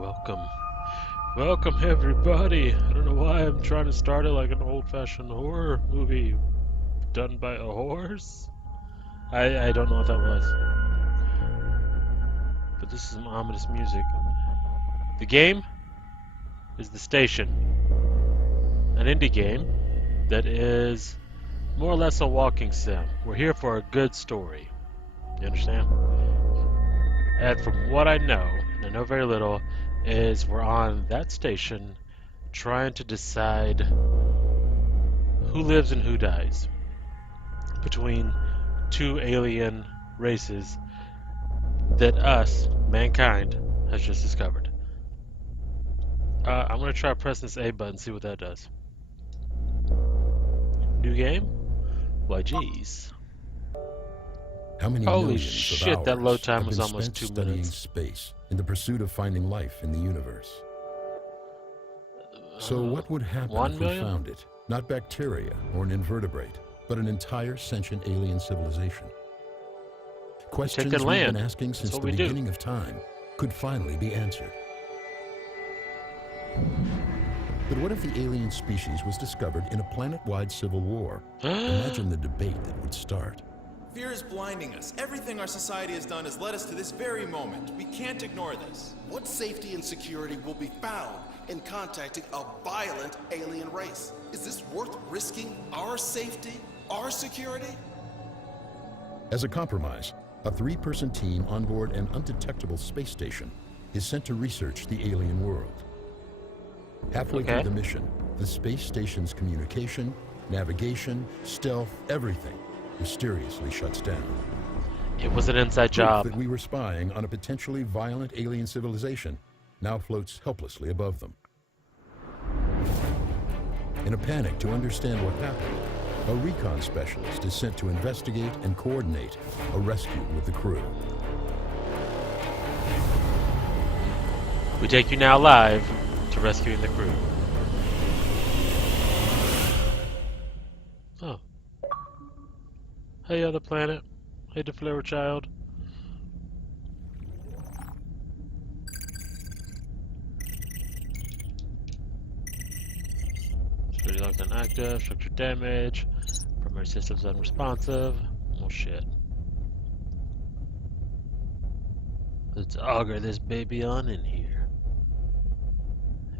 welcome. Welcome, everybody. I don't know why I'm trying to start it like an old-fashioned horror movie done by a horse. I don't know what that was. But this is some ominous music. The game is The Station, an indie game that is more or less a walking sim. We're here for a good story. You understand? And from what I know, and I know very little, is we're on that station trying to decide who lives and who dies between two alien races that us, mankind, has just discovered. I'm going to try pressing this A button, see what that does. New game? Why, geez. How many Holy millions shit, of that load hours time have was been almost spent 2 studying minutes. space in the pursuit of finding life in the universe? So what would happen 1 if we million? found it? Not bacteria or an invertebrate, but an entire sentient alien civilization. Questions their we've land. been asking That's since what the we do. beginning of time could finally be answered. But what if the alien species was discovered in a planet-wide civil war? Imagine the debate that would start. Fear is blinding us. Everything our society has done has led us to this very moment. We can't ignore this. What safety and security will be found in contacting a violent alien race? Is this worth risking our safety, our security? As a compromise, a three-person team on board an undetectable space station is sent to research the alien world. Halfway through the mission, the space station's communication, navigation, stealth, everything mysteriously shuts down. It was an inside Proof job. that we were spying on a potentially violent alien civilization now floats helplessly above them. In a panic to understand what happened, a recon specialist is sent to investigate and coordinate a rescue with the crew. We take you now live to rescuing the crew. Oh. Hey, other planet. Hey, the flower child. Security locked on active. Structure damage. Primary systems unresponsive. Oh shit. Let's auger this baby on in here.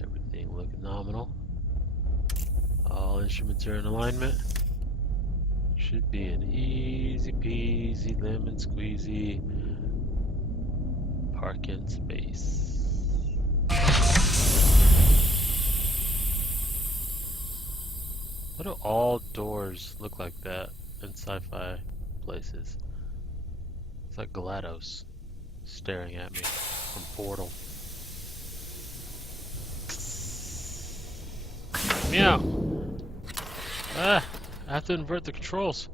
Everything looking nominal. All instruments are in alignment. Should be an easy peasy lemon squeezy parking space. Why do all doors look like that in sci-fi places? It's like GLaDOS staring at me from Portal. Meow! Ah! I have to invert the controls.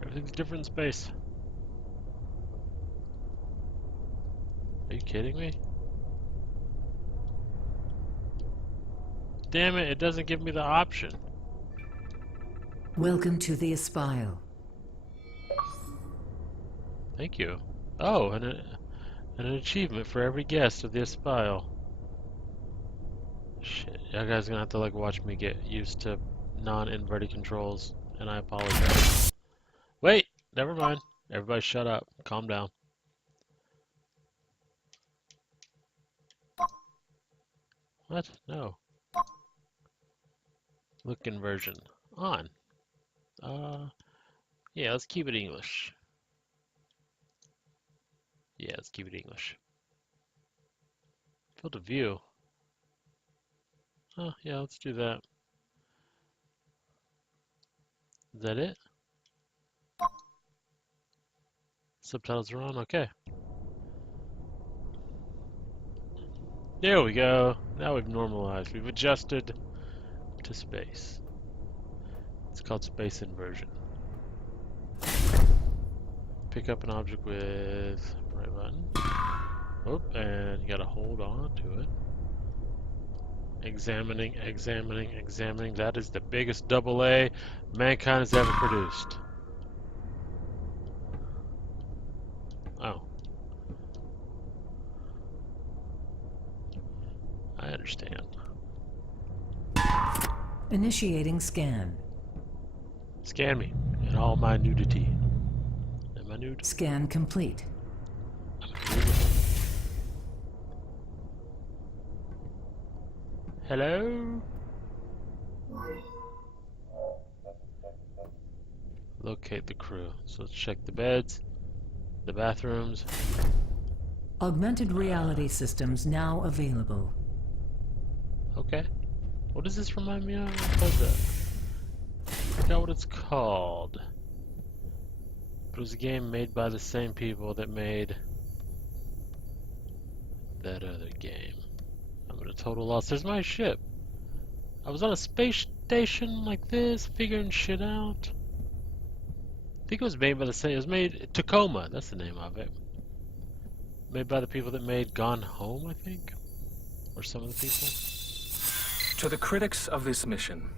Everything's different in space. Are you kidding me? Damn it, it doesn't give me the option. Welcome to the Aspile. Thank you. Oh, and an achievement for every guest of the Aspile. Shit, y'all guys gonna have to like watch me get used to non-inverted controls, and I apologize. Wait, never mind. Everybody shut up. Calm down. What? No. Look inversion. On. Yeah, let's keep it English. Yeah, let's keep it English. Field of view. Oh, yeah, let's do that. Is that it? Subtitles are on? Okay. There we go. Now we've normalized. We've adjusted to space. It's called space inversion. Pick up an object with right button. Oh, and you gotta hold on to it. Examining, examining, examining. That is the biggest double A mankind has ever produced. Oh. understand. Initiating scan. Scan me in all my nudity. Am I nude? Scan complete. Hello? Locate the crew. So let's check the beds, the bathrooms. Augmented reality systems now available. Okay. What does this remind me of? What was that? I forgot what it's called. But it was a game made by the same people that made that other game. I'm at a total loss. There's my ship. I was on a space station like this, figuring shit out. I think it was made by the same. It was made Tacoma. That's the name of it. Made by the people that made Gone Home, I think, or some of the people. To the critics of this mission,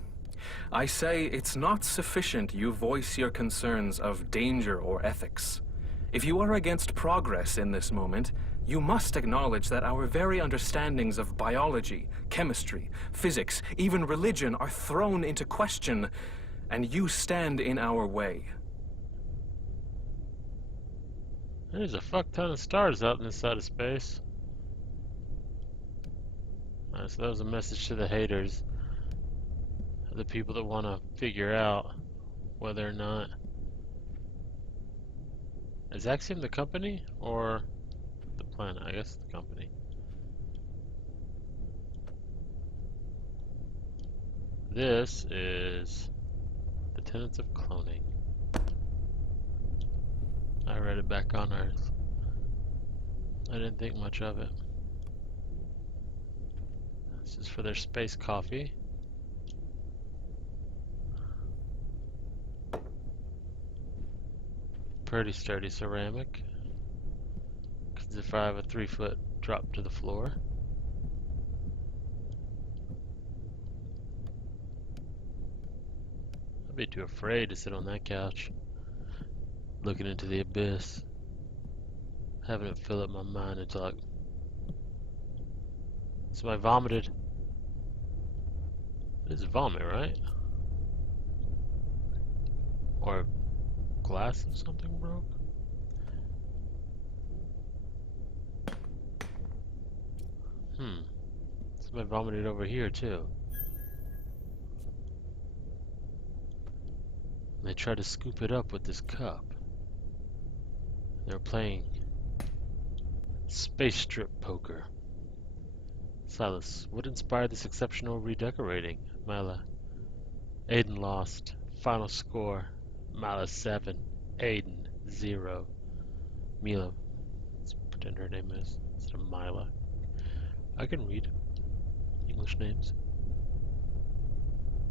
I say it's not sufficient you voice your concerns of danger or ethics. If you are against progress in this moment, you must acknowledge that our very understandings of biology, chemistry, physics, even religion are thrown into question, and you stand in our way. There's a fuck ton of stars out in this side of space. Alright, so that was a message to the haters. The people that want to figure out whether or not... Is Axiom the company or the planet? I guess the company. This is the tenets of cloning. I read it back on Earth. I didn't think much of it. This is for their space coffee. Pretty sturdy ceramic. Because if I have a 3-foot drop to the floor. I'd be too afraid to sit on that couch. Looking into the abyss. Having it fill up my mind until like... Somebody vomited. This is vomit, right? Or glass of something broke? Somebody vomited over here too. And they tried to scoop it up with this cup. They were playing space strip poker. Silas, what inspired this exceptional redecorating? Mila. Aiden lost. Final score. Mila 7. Aiden 0. Mila. Let's pretend her name is instead of Mila. I can read English names.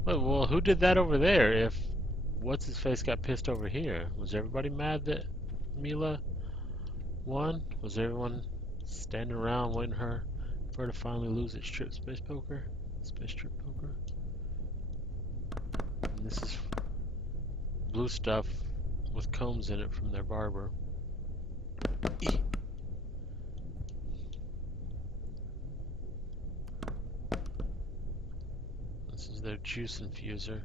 Well, who did that over there if what's his face got pissed over here? Was everybody mad that Mila won? Was everyone standing around waiting for her to finally lose at space poker? Space strip poker? And this is blue stuff with combs in it from their barber. This is their juice infuser.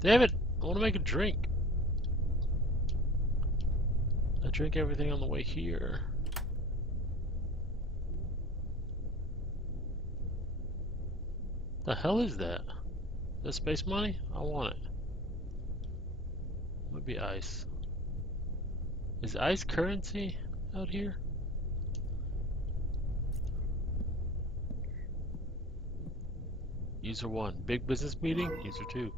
Damn it! I want to make a drink. I drink everything on the way here. The hell is that? Is that space money? I want it. Would be ice. Is ice currency out here? User 1. Big business meeting? User 2.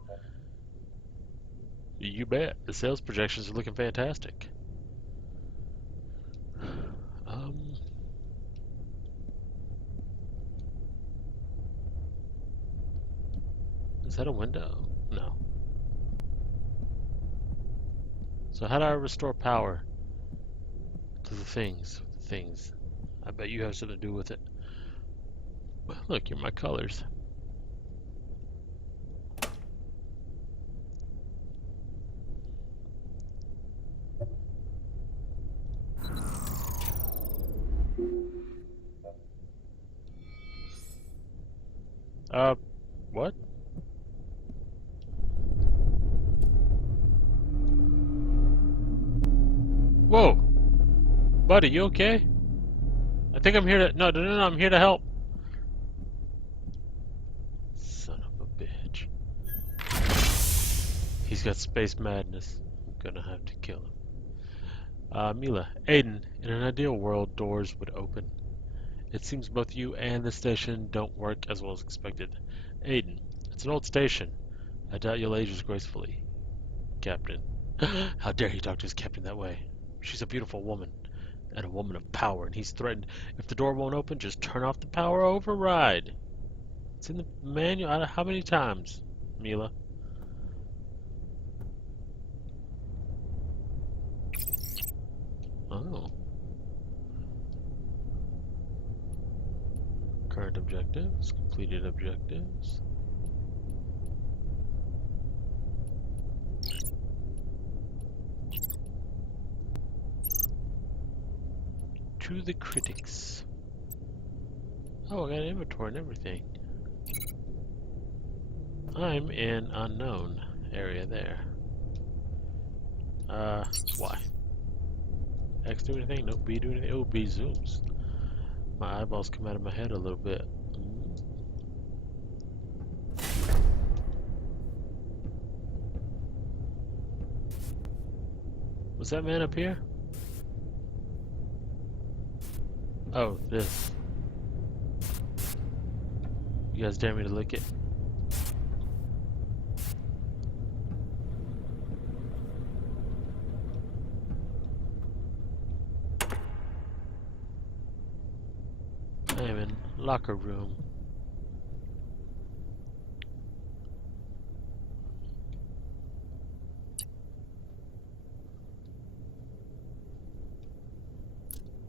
You bet. The sales projections are looking fantastic. Is that a window? No. So how do I restore power to the things? I bet you have something to do with it. Look, you're my colors. What? Whoa! Buddy, you okay? I think I'm here to... No, I'm here to help. Son of a bitch. He's got space madness. I'm gonna have to kill him. Mila, Aiden, in an ideal world, doors would open. It seems both you and the station don't work as well as expected. Aiden, it's an old station. I doubt you'll age as gracefully. Captain. How dare he talk to his captain that way? She's a beautiful woman, and a woman of power, and he's threatened, if the door won't open, just turn off the power override. It's in the manual. How many times, Mila? Oh. Current objectives, completed objectives. To the critics. Oh, I got an inventory and everything. I'm in unknown area there. Why? X do anything? Nope. B do anything? Oh, B zooms. My eyeballs come out of my head a little bit. Was that man up here? Oh, this. You guys dare me to lick it? I am in locker room.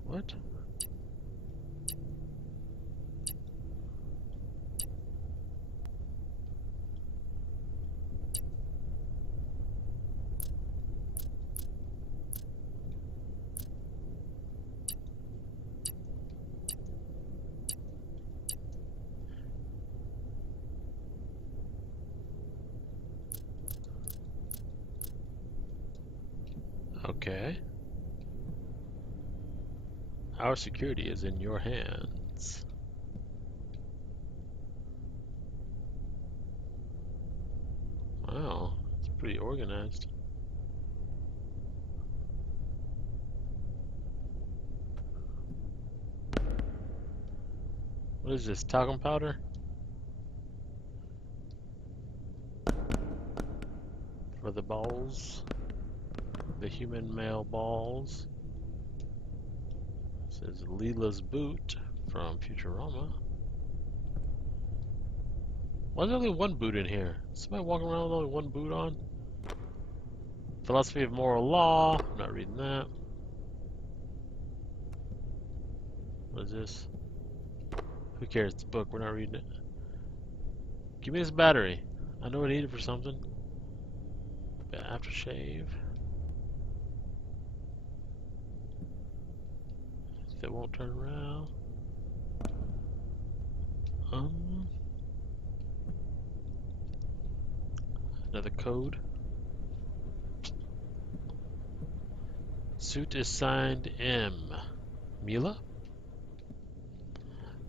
What? Okay. Our security is in your hands. Wow, it's pretty organized. What is this, talcum powder? For the balls. The human male balls. This is Leela's boot from Futurama. Why is there only one boot in here? Somebody walking around with only one boot on? Philosophy of moral law. I'm not reading that. What is this? Who cares? It's a book. We're not reading it. Give me this battery. I know I need it for something. Aftershave. That won't turn around. Another code. Suit is signed M. Mila?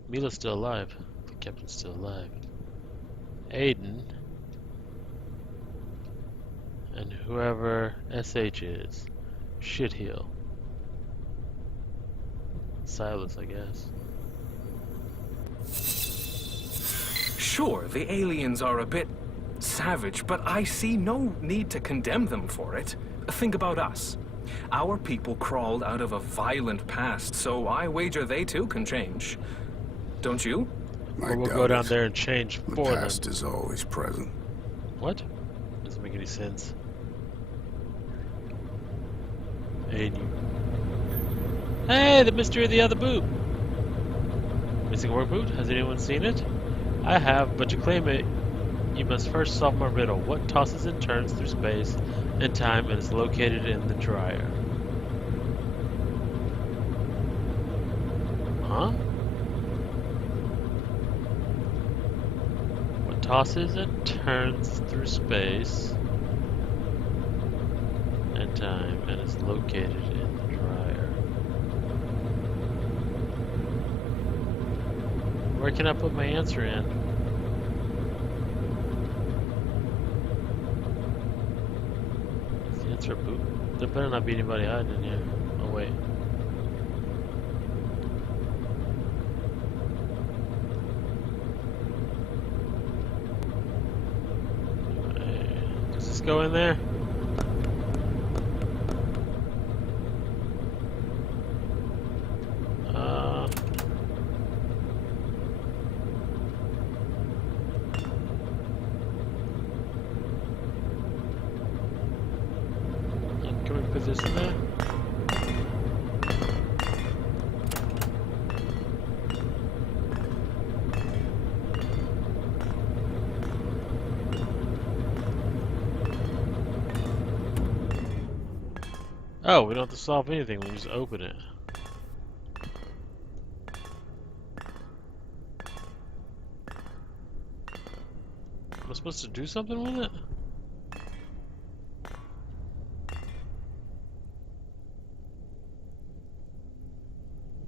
Mila's still alive. The captain's still alive. Aiden. And whoever SH is. Shitheel. Silas, I guess. Sure, the aliens are a bit savage, but I see no need to condemn them for it. Think about us. Our people crawled out of a violent past, so I wager they too can change. Don't you? Or we'll go down there and change for them. The past is always present. What? Doesn't make any sense. Aiden. Hey, the mystery of the other boot. Missing work boot? Has anyone seen it? I have, but to claim it, you must first solve my riddle. What tosses and turns through space and time and is located in the dryer? Huh? Tosses and turns through space and time and is located in the dryer. Where can I put my answer in? Is the answer boot? There better not be anybody hiding in here. Oh wait. Does this go in there? Can we put this in there? Oh, we don't have to solve anything, we just open it. Am I supposed to do something with it?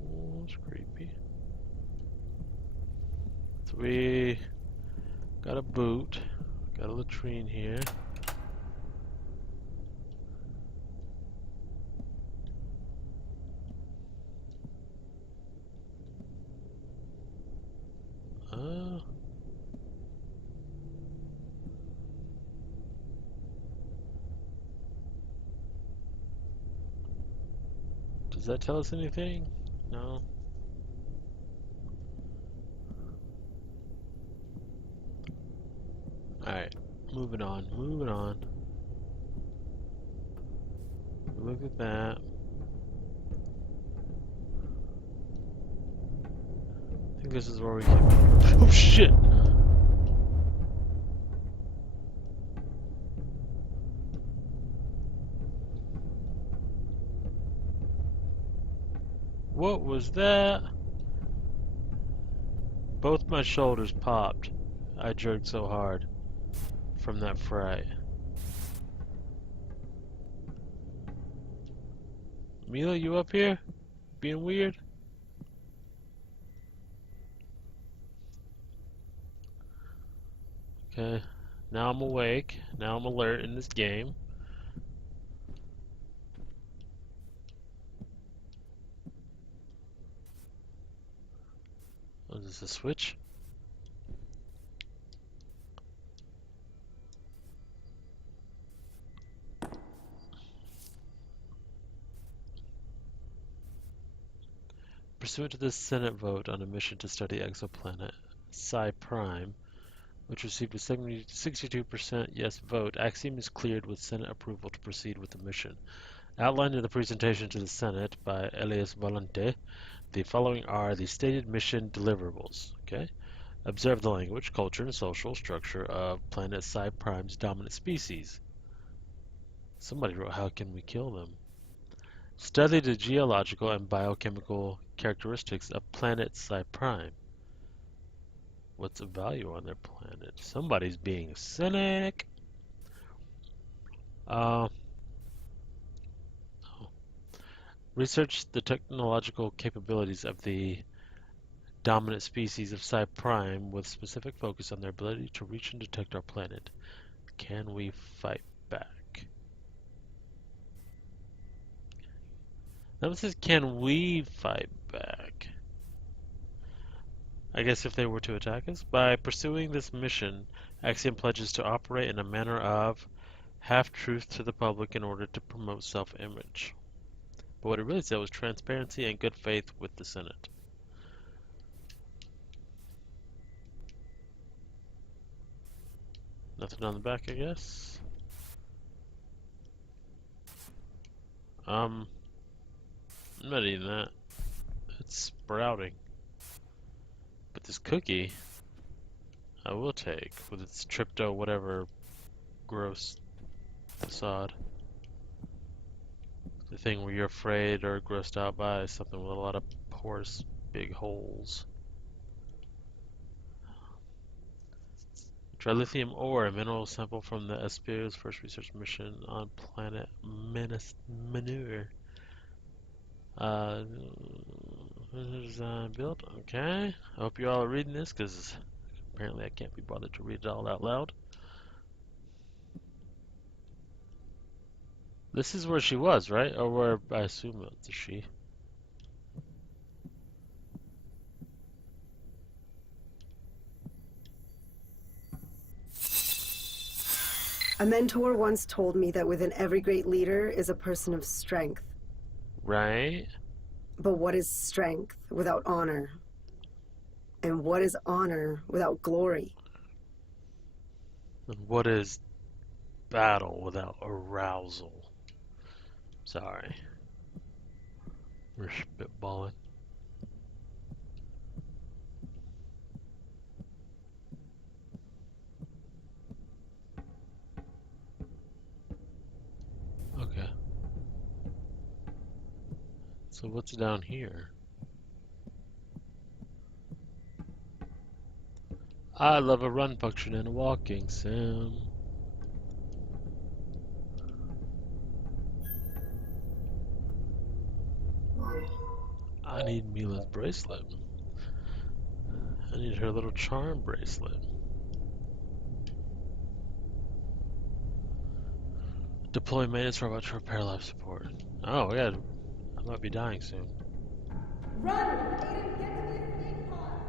Oh, it's creepy. So we got a boot, got a latrine here. Does that tell us anything? No. Alright, moving on, moving on. Look at that. I think this is where we can. Oh shit! What was that? Both my shoulders popped. I jerked so hard from that fright. Mila, you up here? Being weird? Okay. Now I'm awake. Now I'm alert in this game. Oh, is this a switch? Pursuant to the Senate vote on a mission to study exoplanet Psi Prime, which received a 62% yes vote, Axiom is cleared with Senate approval to proceed with the mission. Outlined in the presentation to the Senate by Elias Valente, the following are the stated mission deliverables. Okay? Observe the language, culture, and social structure of planet Psi Prime's dominant species. Somebody wrote, how can we kill them? Study the geological and biochemical characteristics of planet Psi Prime. What's the value on their planet? Somebody's being cynic. Research the technological capabilities of the dominant species of Psi Prime with specific focus on their ability to reach and detect our planet. Can we fight back? Now it says, can we fight back? I guess if they were to attack us. By pursuing this mission, Axiom pledges to operate in a manner of half-truth to the public in order to promote self-image. But what it really said was transparency and good faith with the Senate. Nothing on the back, I guess. I'm not eating that. It's sprouting. But this cookie, I will take with its trypto whatever gross facade. The thing where you're afraid or grossed out by something with a lot of pores, big holes. Trilithium ore, a mineral sample from the SPO's first research mission on planet Manure. Design build. Okay. I hope you all are reading this because apparently I can't be bothered to read it all out loud. This is where she was, right? Or where I assume it's a she. A mentor once told me that within every great leader is a person of strength. Right? But what is strength without honor? And what is honor without glory? And what is battle without arousal? Sorry. We're spitballing. Okay. So what's down here? I love a run function and a walking sim. I need Mila's bracelet. I need her little charm bracelet. Deploy maintenance robot to repair life support. Oh, yeah. I might be dying soon. Run! Aiden, get to the escape pod!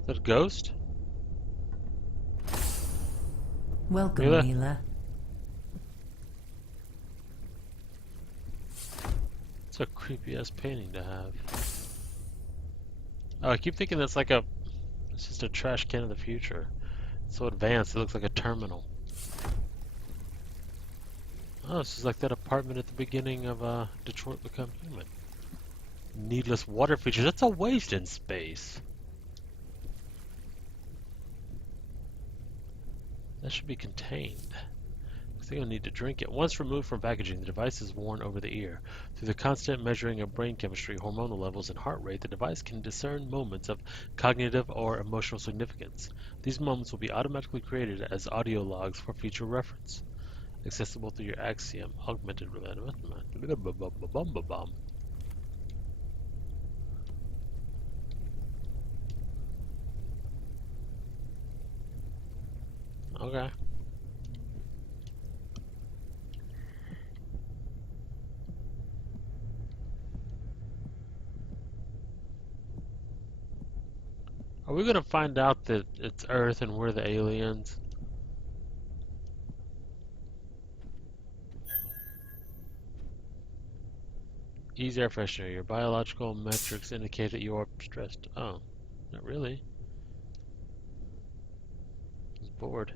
Is that a ghost? Welcome, Mila? Mila. It's a creepy ass painting to have. Oh, I keep thinking that's like it's just a trash can of the future. It's so advanced, it looks like a terminal. Oh, this is like that apartment at the beginning of Detroit Become Human. Needless water features. That's a waste in space. That should be contained. Because they're going to need to drink it. Once removed from packaging, the device is worn over the ear. Through the constant measuring of brain chemistry, hormonal levels, and heart rate, the device can discern moments of cognitive or emotional significance. These moments will be automatically created as audio logs for future reference. Accessible through your Axiom augmented reality. Okay. Are we gonna find out that it's Earth and we're the aliens? Ease air freshener. Your biological metrics indicate that you are stressed. Oh, not really. I was bored.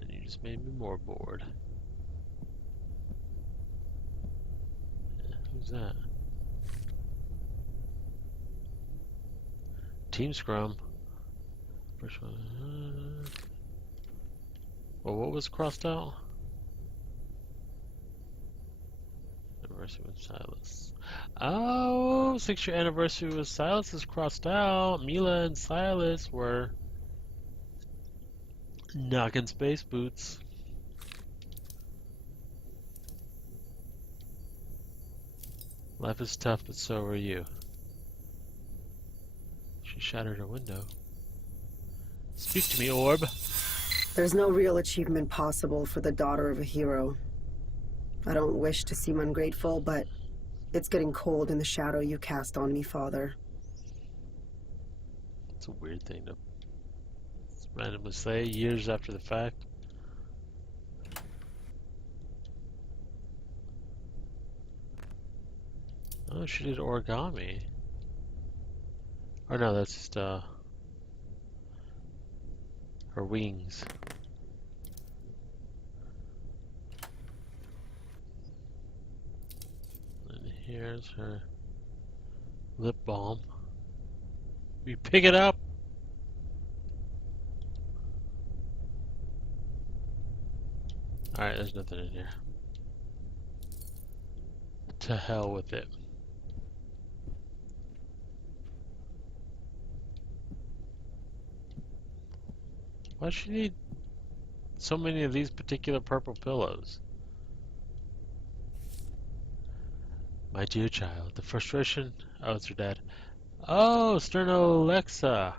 And you just made me more bored. Who's that? Team Scrum. First one. Well, what was crossed out? Anniversary with Silas. Oh, 6-year anniversary with Silas is crossed out. Mila and Silas were knocking space boots. Life is tough, but so are you. She shattered her window. Speak to me, Orb. There's no real achievement possible for the daughter of a hero. I don't wish to seem ungrateful, but it's getting cold in the shadow you cast on me, Father. It's a weird thing to randomly say years after the fact. Oh, she did origami. Or no, that's just her wings. And here's her lip balm. We pick it up. Alright, there's nothing in here. To hell with it. Why does she need so many of these particular purple pillows? My dear child, the frustration... Oh, it's her dad. Oh, Sterno Alexa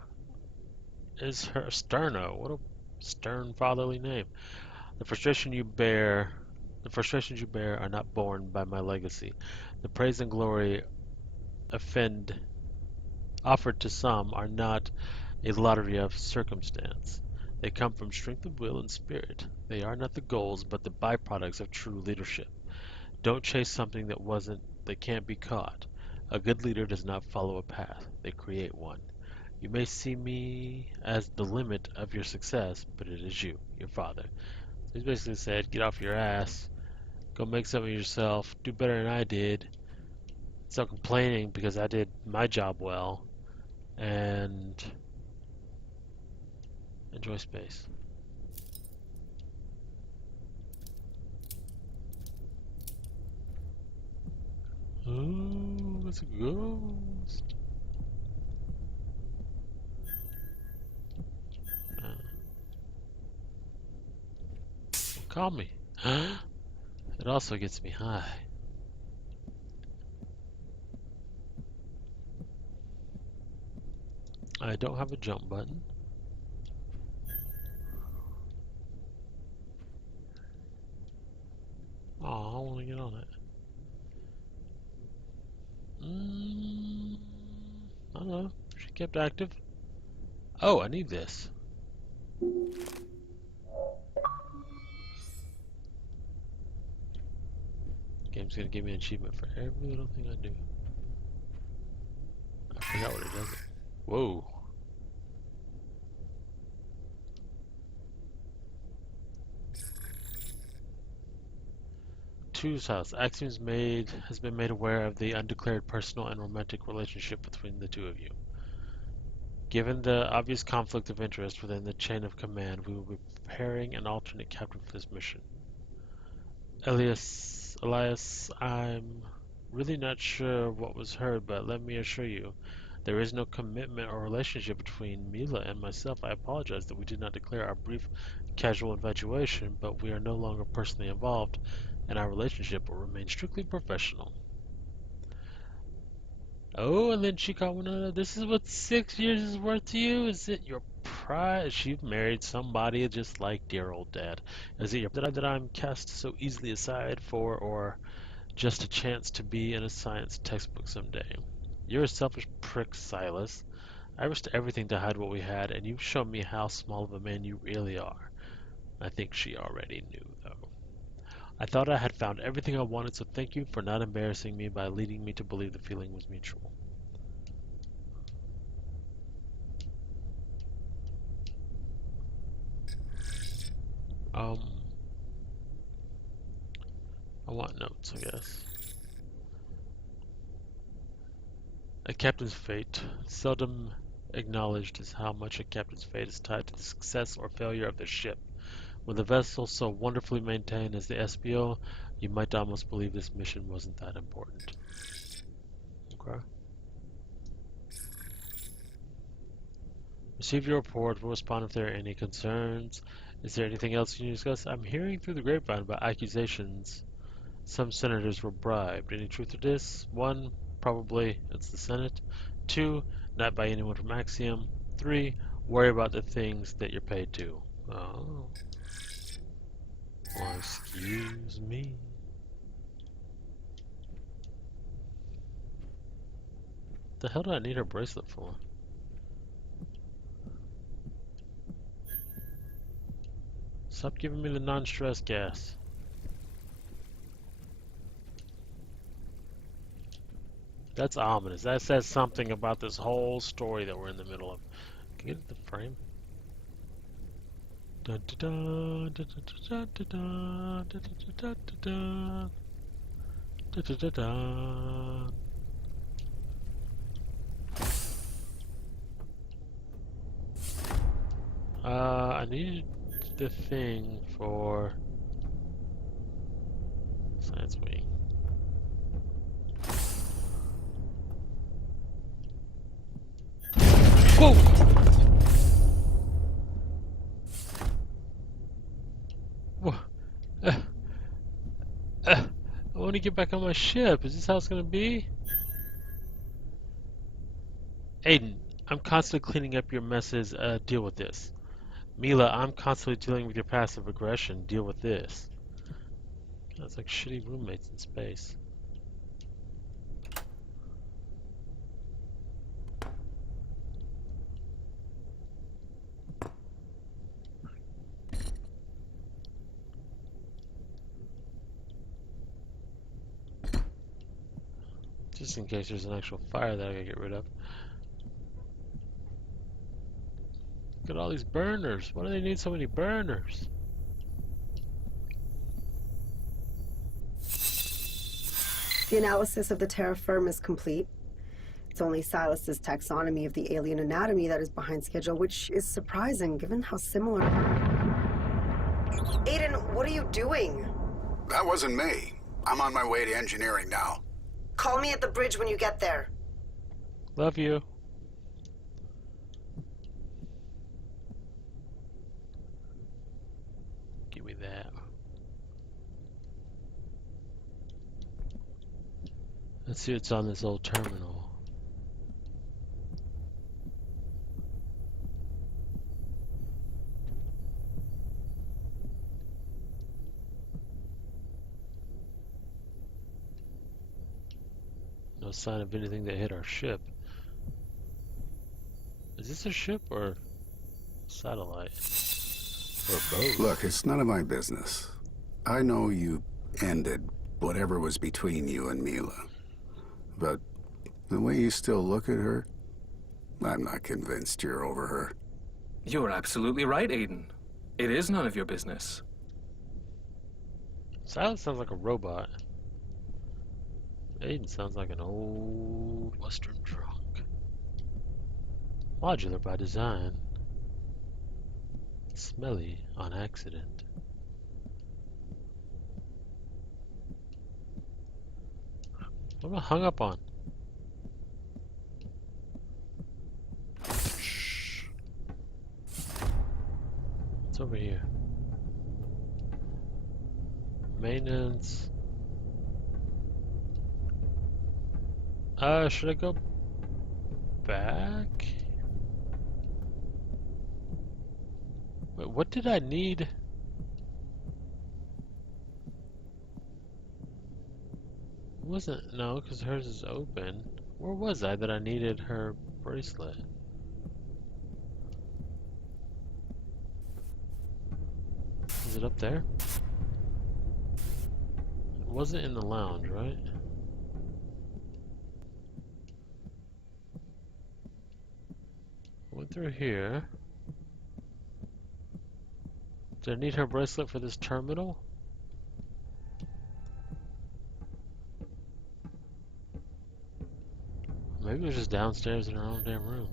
is her Sterno. What a stern fatherly name. The frustration you bear, the frustrations you bear are not borne by my legacy. The praise and glory offend offered to some are not a lottery of circumstance. They come from strength of will and spirit. They are not the goals, but the byproducts of true leadership. Don't chase something that can't be caught. A good leader does not follow a path, they create one. You may see me as the limit of your success, but it is you, your father. He's basically said, get off your ass, go make something of yourself, do better than I did, stop complaining because I did my job well, and enjoy space. Oh, it's a ghost. Call me. It also gets me high. I don't have a jump button. Oh, I want to get on it. I don't know. She kept active. Oh, I need this. Game's gonna give me an achievement for every little thing I do. I forgot what it does. Whoa. Two's house. Axiom's has been made aware of the undeclared personal and romantic relationship between the two of you. Given the obvious conflict of interest within the chain of command, we will be preparing an alternate captain for this mission. Elias, I'm really not sure what was heard, but let me assure you, there is no commitment or relationship between Mila and myself. I apologize that we did not declare our brief casual infatuation, but we are no longer personally involved, and our relationship will remain strictly professional. Oh, and then she caught one another. This is what 6 years is worth to you? Is it your pride? She married somebody just like dear old dad. Is it your pride that I'm cast so easily aside for, or just a chance to be in a science textbook someday? You're a selfish prick, Silas. I risked everything to hide what we had, and you've shown me how small of a man you really are. I think she already knew, though. I thought I had found everything I wanted, so thank you for not embarrassing me by leading me to believe the feeling was mutual. I want notes, I guess. A captain's fate. Seldom acknowledged is how much a captain's fate is tied to the success or failure of the ship. With a vessel so wonderfully maintained as the SBO, you might almost believe this mission wasn't that important. Okay. Receive your report. We'll respond if there are any concerns. Is there anything else you need to discuss? I'm hearing through the grapevine about accusations some senators were bribed. Any truth to this? 1, probably it's the Senate. 2, not by anyone from Axiom. 3, worry about the things that you're paid to. Oh. Well, excuse me. The hell do I need her bracelet for? Stop giving me the non-stress gas. That's ominous. That says something about this whole story that we're in the middle of. Can you get the frame? Dun, dun, dun, dun, dun, dun, dun, dun, dun, dun, dun, dun, dun. I needed the thing for Science Wing. Whoa! Wha- Uh, I want to get back on my ship. Is this how it's gonna be? Aiden, I'm constantly cleaning up your messes. Deal with this. Mila, I'm constantly dealing with your passive aggression. Deal with this. That's like shitty roommates in space. Just in case there's an actual fire that I gotta get rid of. Look at all these burners. Why do they need so many burners? The analysis of the terra firma is complete. It's only Silas's taxonomy of the alien anatomy that is behind schedule, which is surprising given how similar... Aiden, what are you doing? That wasn't me. I'm on my way to engineering now. Call me at the bridge when you get there. Love you. Give me that. Let's see what's on this old terminal. No sign of anything that hit our ship. Is this a ship or satellite? Or both? Look, it's none of my business. I know you ended whatever was between you and Mila. But the way you still look at her, I'm not convinced you're over her. You're absolutely right, Aiden. It is none of your business. Silence sounds like a robot. Aiden sounds like an old Western trunk. Modular by design. Smelly on accident. What am I hung up on? Shh. What's over here? Maintenance. Should I go back? Wait, what did I need? Wasn't, no, because hers is open. Where was I that I needed her bracelet? Is it up there? It wasn't in the lounge, right? Went through here. Do I need her bracelet for this terminal? Maybe it was just downstairs in her own damn room.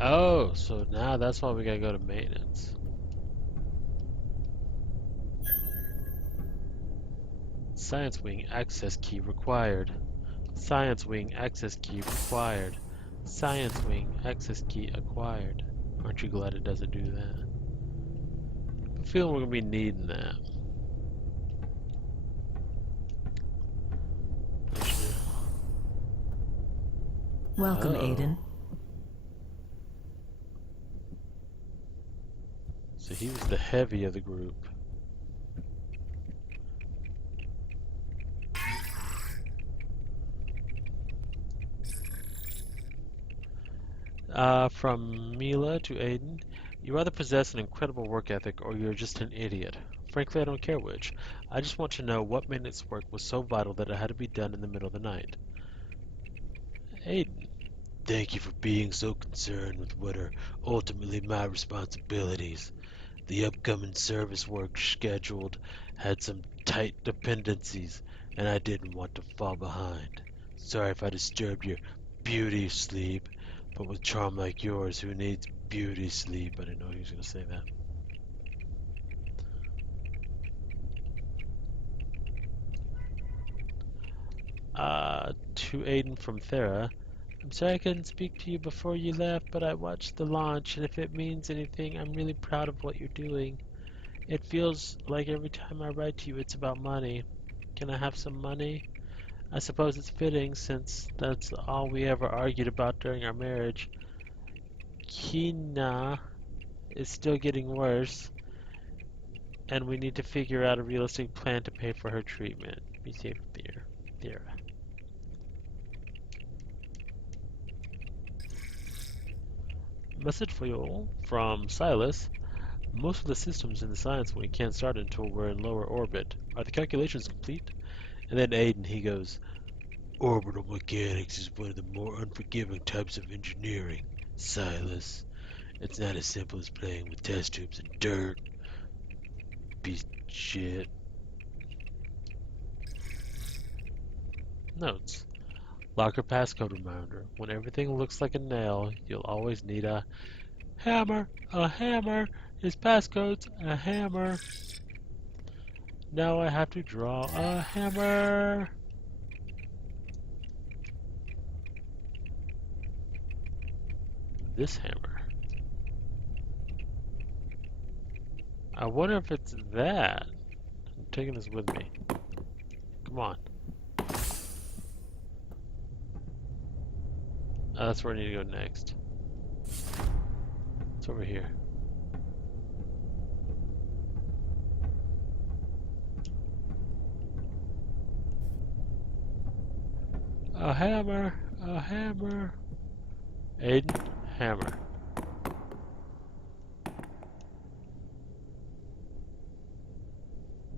Oh, so now that's why we gotta go to maintenance. Science wing access key required. Science wing access key required. Science wing access key acquired. Aren't you glad it doesn't do that? I feel we're gonna be needing that. Welcome, Oh. Aiden. So he was the heavy of the group. From Mila to Aiden, you either possess an incredible work ethic or you're just an idiot. Frankly, I don't care which. I just want to know what minute's work was so vital that it had to be done in the middle of the night. Aiden, thank you for being so concerned with what are ultimately my responsibilities. The upcoming service work scheduled had some tight dependencies, and I didn't want to fall behind. Sorry if I disturbed your beauty sleep, but with charm like yours, who needs beauty sleep? I didn't know he was going to say that. To Aiden from Thera, I'm sorry I couldn't speak to you before you left, but I watched the launch, and if it means anything, I'm really proud of what you're doing. It feels like every time I write to you, it's about money. Can I have some money? I suppose it's fitting, since that's all we ever argued about during our marriage. Kina is still getting worse, and we need to figure out a realistic plan to pay for her treatment. Be safe, Thera. Message for you from Silas. Most of the systems in the science wing can't start until we're in lower orbit. Are the calculations complete? And then Aiden, he goes, orbital mechanics is one of the more unforgiving types of engineering, Silas. It's not as simple as playing with test tubes and dirt. Piece of shit. Notes. Locker passcode reminder. When everything looks like a nail, you'll always need a hammer. A hammer. His passcode's a hammer. Now I have to draw a hammer. This hammer. I wonder if it's that. I'm taking this with me. Come on. Oh, that's where I need to go next. It's over here. A hammer. A hammer. Aiden, hammer.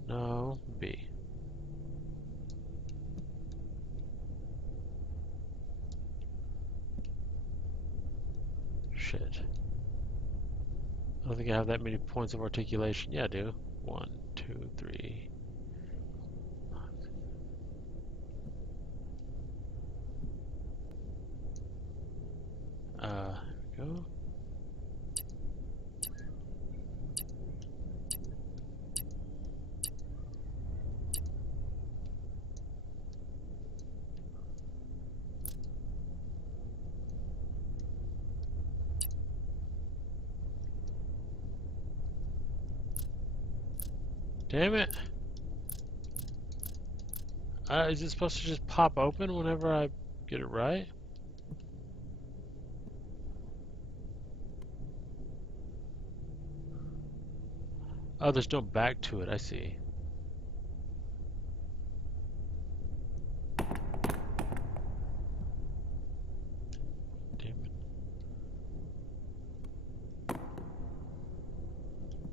No, B. Shit. I don't think I have that many points of articulation. Yeah, I do. 1, 2, 3. Here we go. Damn it. Is it supposed to just pop open whenever I get it right? Oh, there's no back to it. I see. Damn it.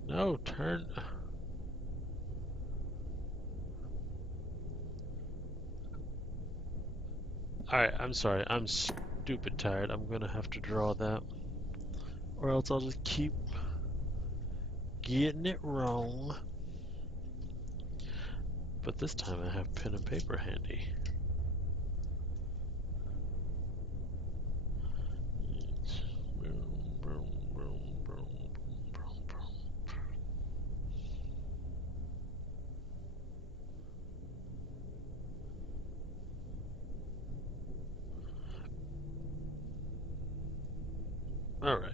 No, turn. Alright, I'm sorry. I'm stupid tired. I'm gonna have to draw that. Or else I'll just keep getting it wrong. But this time I have pen and paper handy. Alright.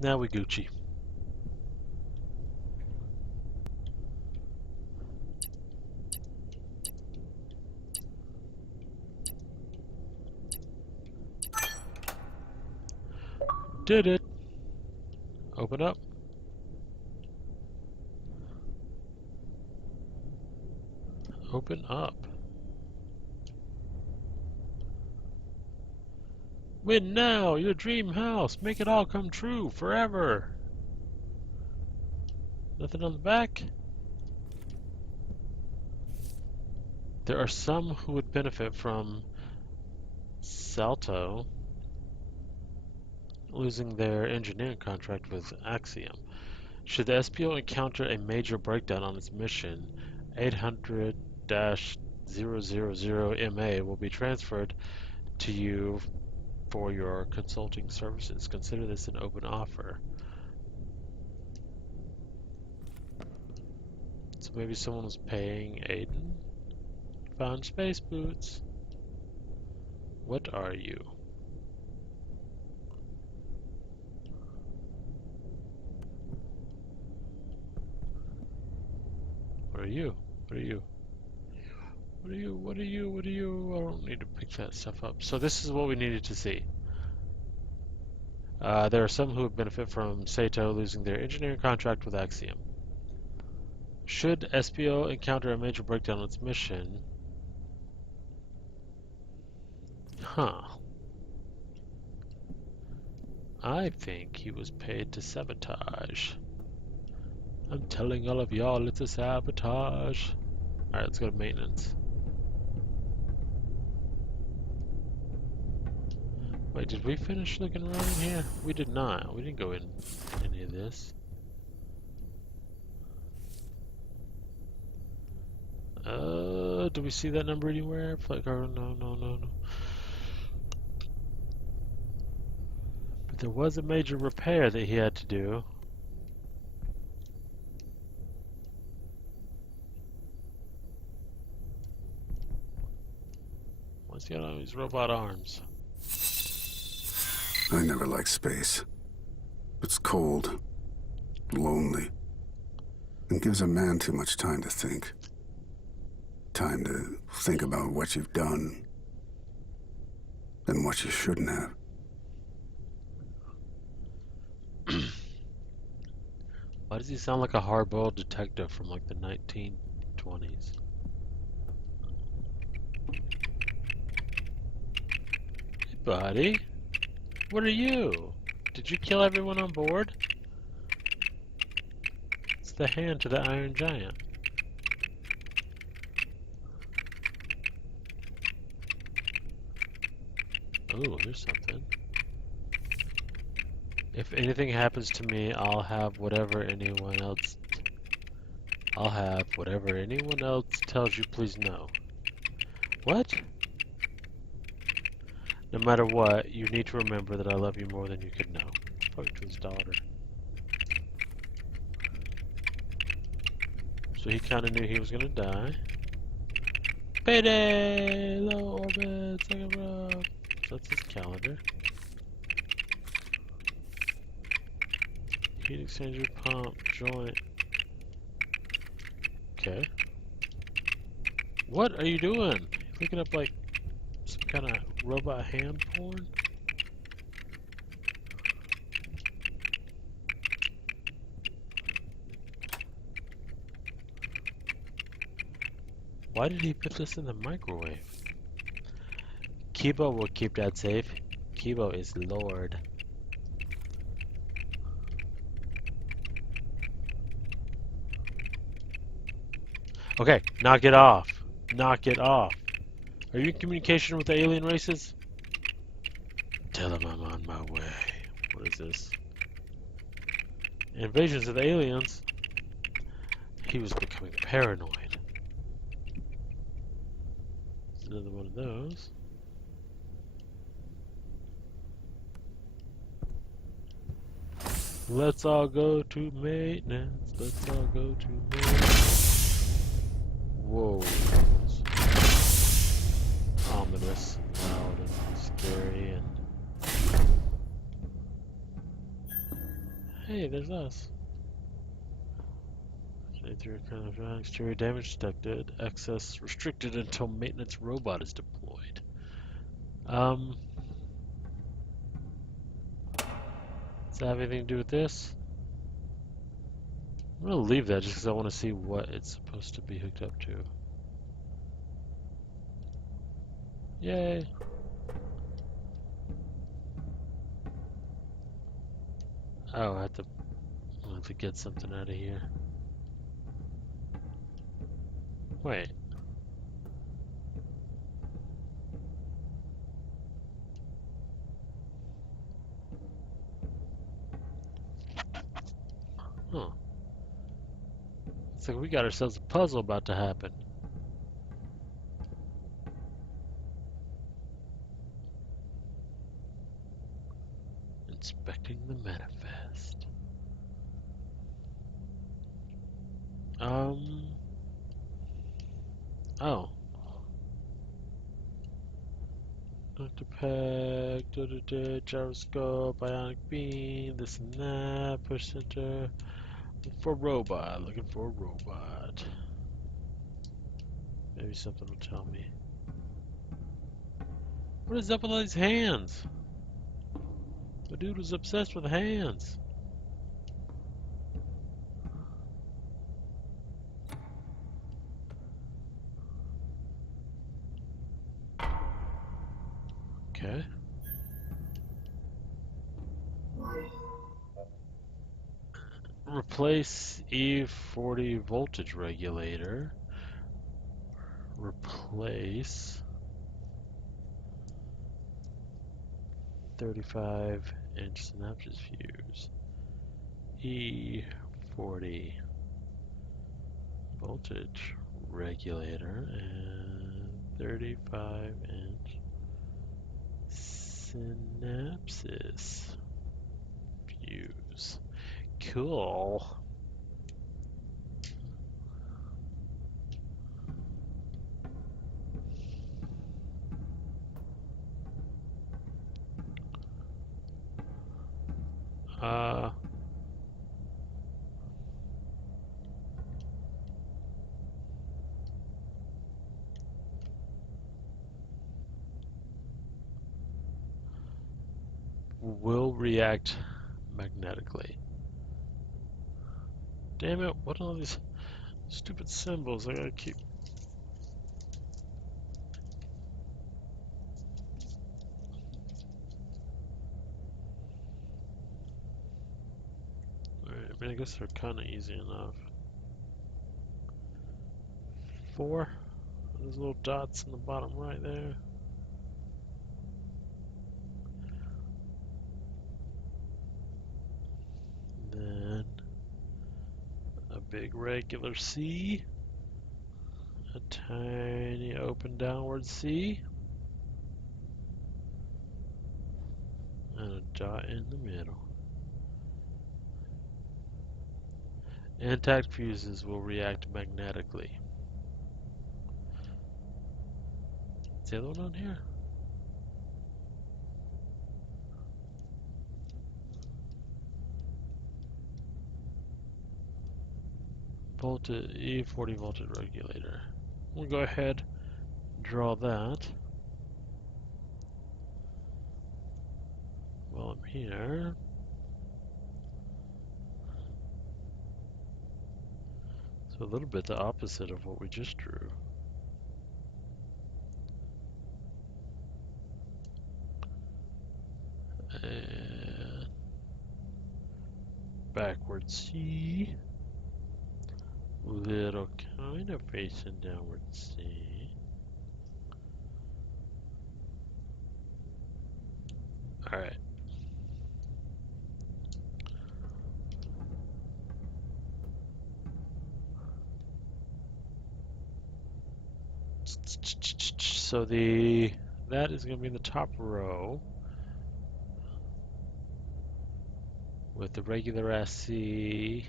Now we Gucci. Did it. Open up. Open up. Win now! Your dream house! Make it all come true! Forever! Nothing on the back? There are some who would benefit from Salto losing their engineering contract with Axiom. Should the SPO encounter a major breakdown on its mission, 800-000MA will be transferred to you for your consulting services. Consider this an open offer. So maybe someone was paying Aiden. Found space boots. What are you? What are you? What are you? What are you? What are you? What are you? I don't need to pick that stuff up. So this is what we needed to see. There are some who would benefit from Sato losing their engineering contract with Axiom. Should SPO encounter a major breakdown on its mission... Huh. I think he was paid to sabotage. I'm telling all of y'all it's a sabotage. Alright, let's go to maintenance. Wait, did we finish looking around here? We did not. We didn't go in any of this. Do we see that number anywhere? Like, oh, no. But there was a major repair that he had to do. What's he got on his robot arms? I never liked space. It's cold, lonely, and gives a man too much time to think. Time to think about what you've done and what you shouldn't have. Why does he sound like a hard-boiled detective from like the 1920s? Hey, buddy. What are you? Did you kill everyone on board? It's the hand to the Iron Giant. Oh, here's something. If anything happens to me, I'll have whatever anyone else tells you, please know. What? No matter what, you need to remember that I love you more than you could know. Probably to his daughter. So he kind of knew he was gonna die. Payday! Low orbit! Second row! So that's his calendar. Heat exchanger, pump, joint. Okay. What are you doing? Looking up like some kind of robot hand porn? Why did he put this in the microwave? Kibo will keep that safe. Kibo is Lord. Okay, knock it off. Knock it off. Are you in communication with the alien races? Tell them I'm on my way. What is this? Invasions of the aliens. He was becoming paranoid. Another one of those. Let's all go to maintenance. Let's all go to maintenance. Whoa. Ominous, loud, and scary, and... Hey, there's us. Kind of exterior damage detected. Access restricted until maintenance robot is deployed. Does that have anything to do with this? I'm gonna leave that just because I want to see what it's supposed to be hooked up to. Yay! Oh, I have to get something out of here. Wait. Huh. It's like we got ourselves a puzzle about to happen. Inspecting the manifest. Oh. peg, gyroscope, ionic beam, this and that, push center. Looking for robot, looking for a robot. Maybe something will tell me. What is up with all these hands? The dude was obsessed with hands. Okay. Replace E40 voltage regulator. Replace 35-inch synapses fuse. E40 voltage regulator and 35-inch synapses fuse. Cool. Will react magnetically. Damn it, what are all these stupid symbols I gotta keep? Alright, I mean, I guess they're kinda easy enough. 4. Those little dots in the bottom right there. Then a big regular C, a tiny open downward C, and a dot in the middle. Intact fuses will react magnetically. Is the other one on here? Voltage E40 voltage regulator. We'll go ahead, draw that. While I'm here. So a little bit the opposite of what we just drew. And backward C. Little kind of facing downward C. Alright. So that is going to be in the top row with the regular SC.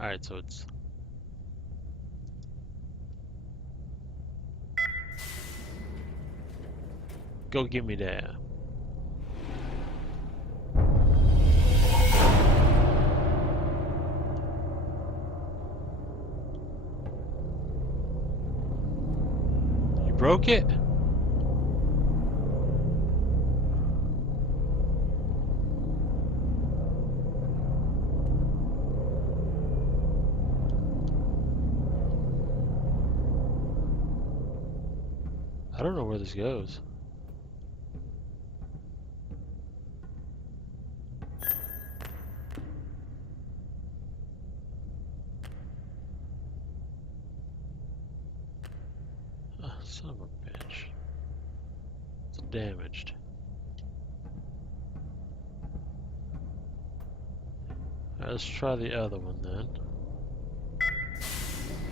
Alright, so it's go give me that. You broke it? I don't know where this goes. Oh, son of a bitch. It's damaged. Alright, let's try the other one then.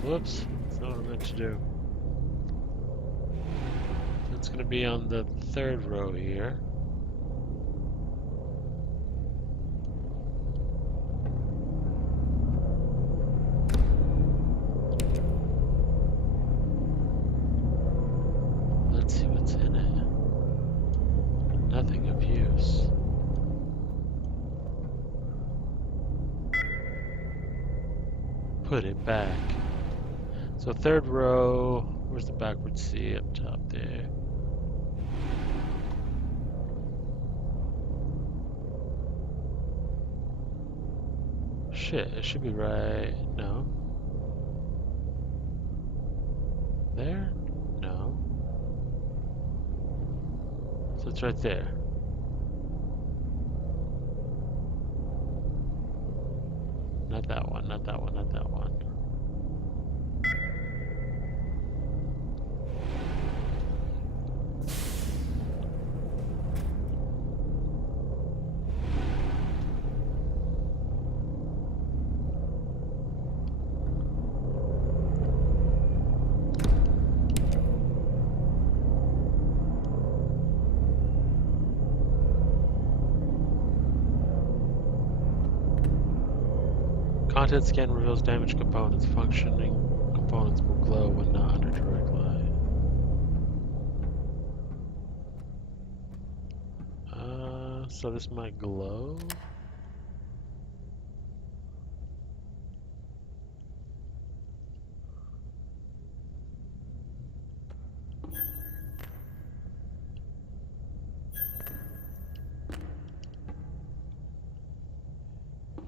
Whoops, that's not what I meant to do. It's going to be on the third row here. put it back. So third row, where's the backward C up top there? Shit, it should be right. No. There? No. So it's right there. Not that one, not that one, not that one. Content scan reveals damaged components. Functioning components will glow when not under direct light. So this might glow?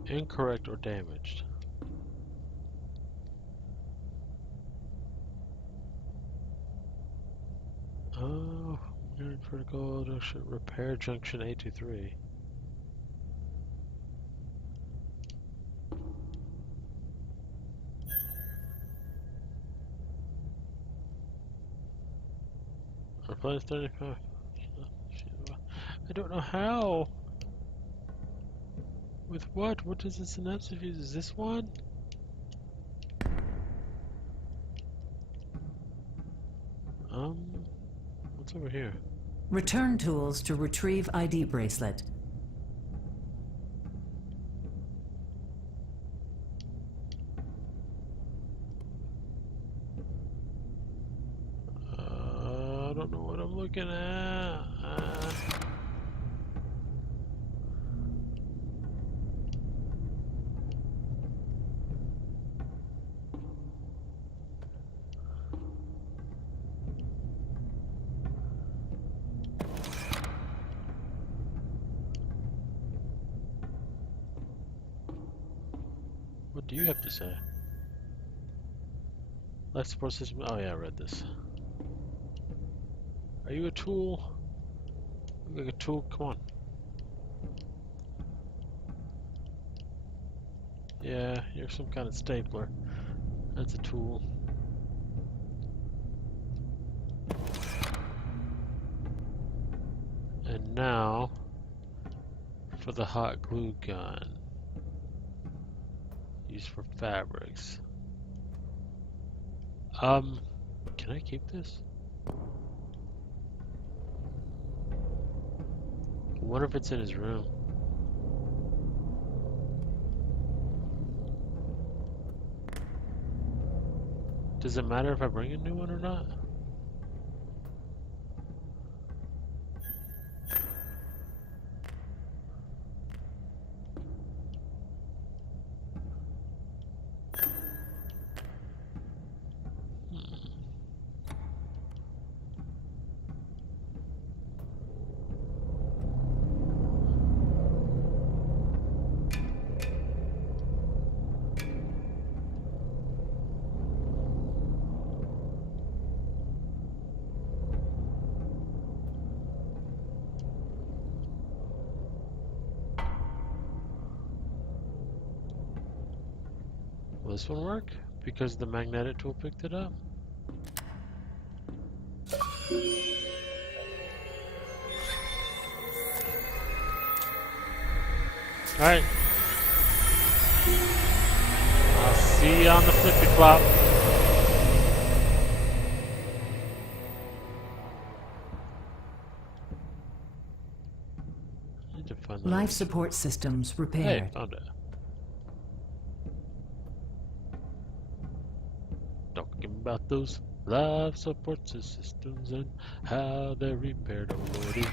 Incorrect or damaged. Oh, weird vertical junction repair junction 823. Replace 35. I don't know how. With what? What does the synapses use? Is this one? What's over here? Return tools to retrieve ID bracelet. I don't know what I'm looking at. What do you have to say? Life support system. Oh yeah, I read this. Are you a tool? Look like a tool. Come on. Yeah, you're some kind of stapler. That's a tool. And now for the hot glue gun. Used for fabrics. Can I keep this? I wonder if it's in his room. Does it matter if I bring a new one or not? Will this one work? Because the magnetic tool picked it up? Alright. I'll see you on the flippy flop. Need to find the Life support systems Hey, repaired. found it. Talking about those life support systems and how they're repaired, oh lordy.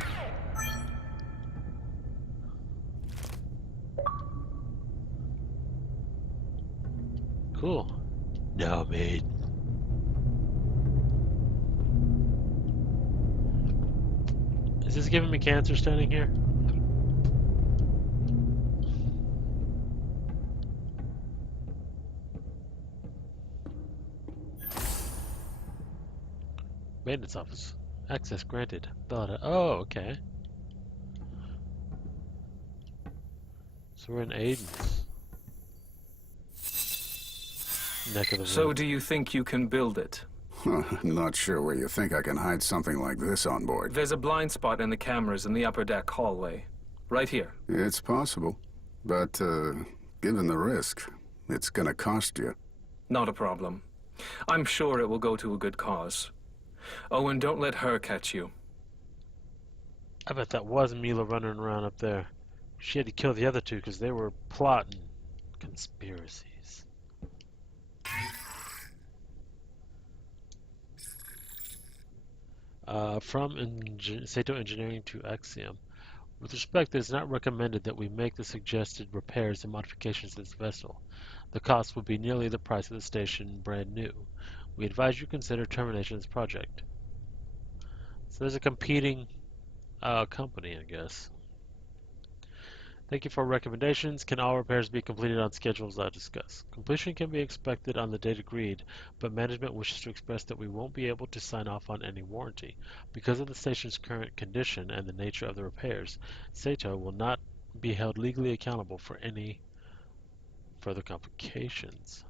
Cool. No, mate. Is this giving me cancer standing here? Maintenance office. Access granted. Oh, okay. So we're in Aiden's neck of the So woods. do you think you can build it? I'm not sure where you think I can hide something like this on board. There's a blind spot in the cameras in the upper deck hallway. Right here. It's possible, but given the risk, it's gonna cost you. Not a problem. I'm sure it will go to a good cause. Oh, and don't let her catch you. I bet that was Mila running around up there. She had to kill the other two because they were plotting conspiracies. Sato Engineering to Axiom. With respect, it is not recommended that we make the suggested repairs and modifications to this vessel. The cost would be nearly the price of the station brand new. We advise you consider termination of this project. So there's a competing company, I guess. Thank you for recommendations. Can all repairs be completed on schedule as I discussed? Completion can be expected on the date agreed, but management wishes to express that we won't be able to sign off on any warranty. Because of the station's current condition and the nature of the repairs, Sato will not be held legally accountable for any further complications.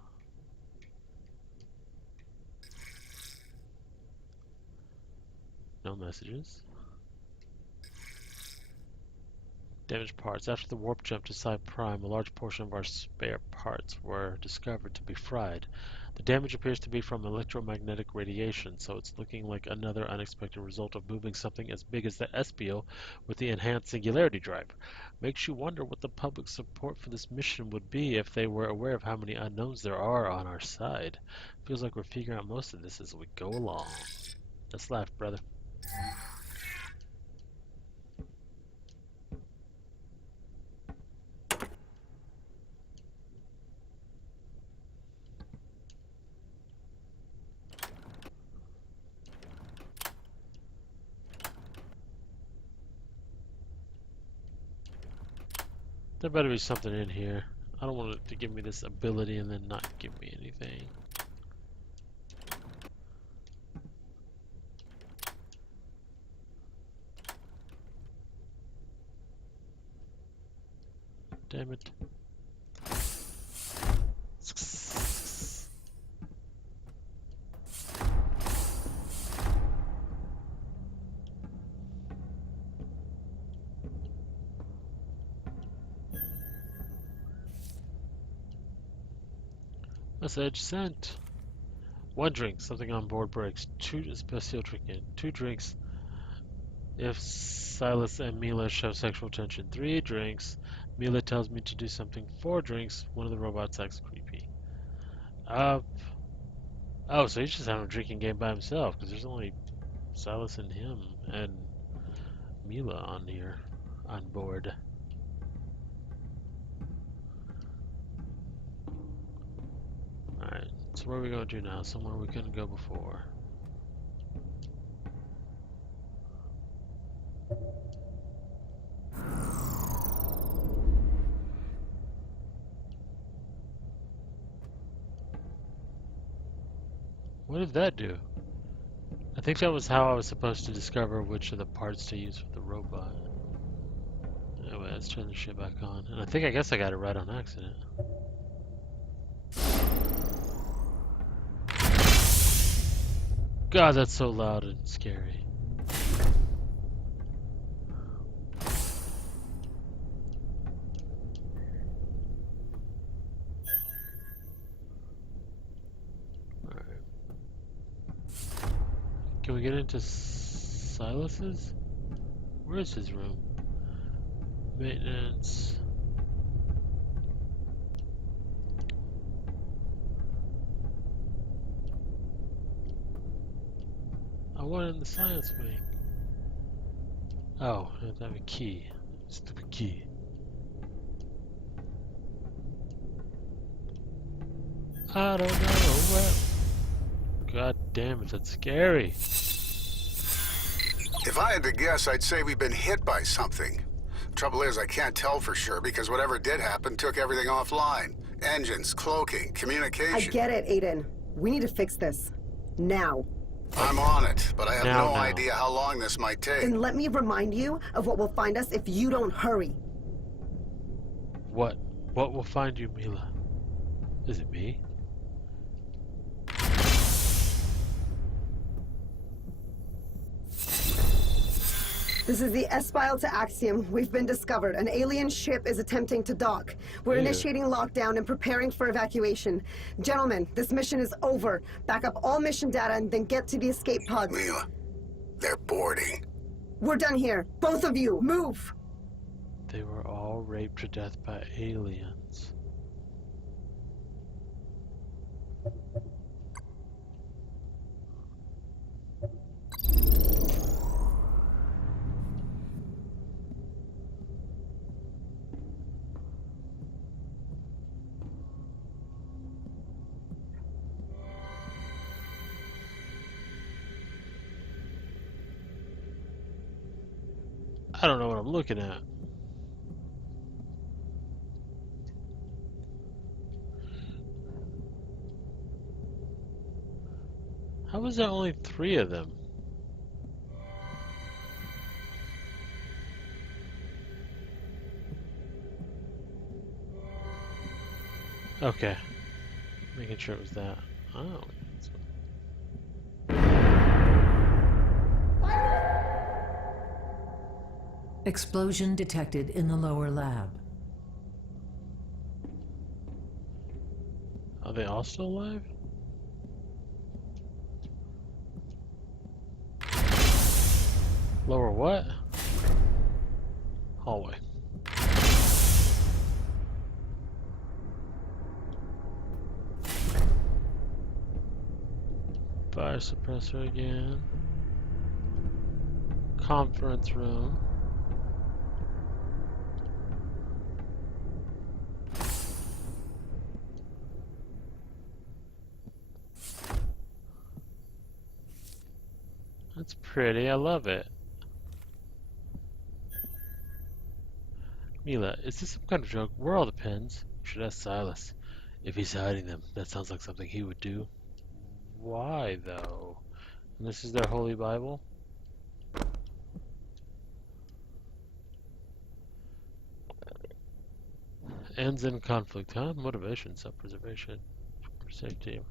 No messages. Damaged parts. After the warp jump to Psi Prime, a large portion of our spare parts were discovered to be fried. The damage appears to be from electromagnetic radiation, so it's looking like another unexpected result of moving something as big as the Espio with the enhanced singularity drive. Makes you wonder what the public support for this mission would be if they were aware of how many unknowns there are on our side. Feels like we're figuring out most of this as we go along. Let's laugh, brother. There better be something in here. I don't want it to give me this ability and then not give me anything. Damn it. Message sent. One drink, something on board breaks. Two especial drinking. Two drinks if Silas and Mila show sexual tension. 3 drinks, Mila tells me to do something. 4 drinks, one of the robots acts creepy. Oh, so he's just having a drinking game by himself, because there's only Silas and him and Mila on here, on board. Alright, so where are we going to now? Somewhere we couldn't go before. What did that do? I think that was how I was supposed to discover which of the parts to use for the robot. Anyway, let's turn the shit back on. And I guess I got it right on accident. God, that's so loud and scary. Alright. Can we get into Silas's? Where is his room? Maintenance. I want in the science wing. Oh, I have to have a key. Stupid key. I don't know where. God damn it, that's scary. If I had to guess, I'd say we've been hit by something. Trouble is, I can't tell for sure because whatever did happen took everything offline. Engines, cloaking, communication. I get it, Aiden. We need to fix this. Now. I'm on it, but I have Now. no idea how long this might take. Then let me remind you of what will find us if you don't hurry. What? What will find you, Mila? Is it me? This is the S-File to Axiom. We've been discovered. An alien ship is attempting to dock. We're initiating lockdown and preparing for evacuation. Gentlemen, this mission is over. Back up all mission data and then get to the escape pod. Mila, they're boarding. We're done here. Both of you, move! They were all raped to death by aliens. I don't know what I'm looking at. How was there only 3 of them? Okay. Making sure it was that. Oh. Explosion detected in the lower lab. Are they all still alive? Lower what? Hallway. Fire suppressor again. Conference room. That's pretty, I love it. Mila, is this some kind of joke? Where are all the pins? You should ask Silas. If he's hiding them, that sounds like something he would do. Why, though? And this is their holy Bible? Ends in conflict, huh? Motivation, self-preservation, safety.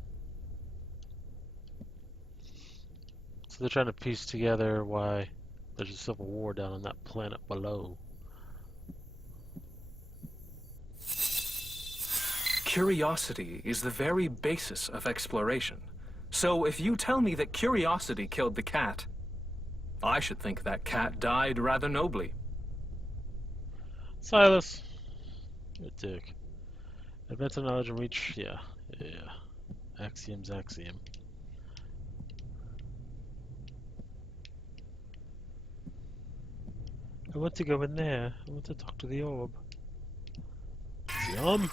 So they're trying to piece together why there's a civil war down on that planet below. Curiosity is the very basis of exploration. So if you tell me that curiosity killed the cat, I should think that cat died rather nobly. Silas. You're a dick. Advance in knowledge and reach. Yeah. Axiom's axiom. I want to go in there. I want to talk to the orb. Yum.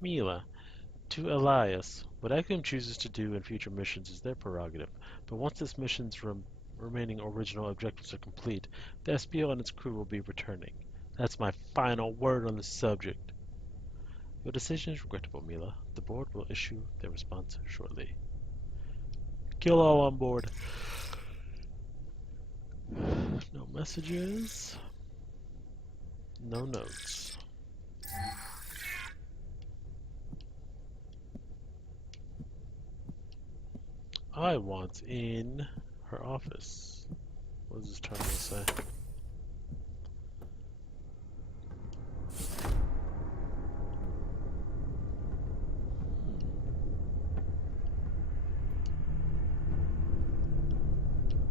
Mila. To Elias. What Axiom chooses to do in future missions is their prerogative, but once this mission's remaining original objectives are complete, the SPO and its crew will be returning. That's my final word on the subject. Your decision is regrettable, Mila. The board will issue their response shortly. Kill all on board. No messages. No notes. I want in her office. What does this terminal say?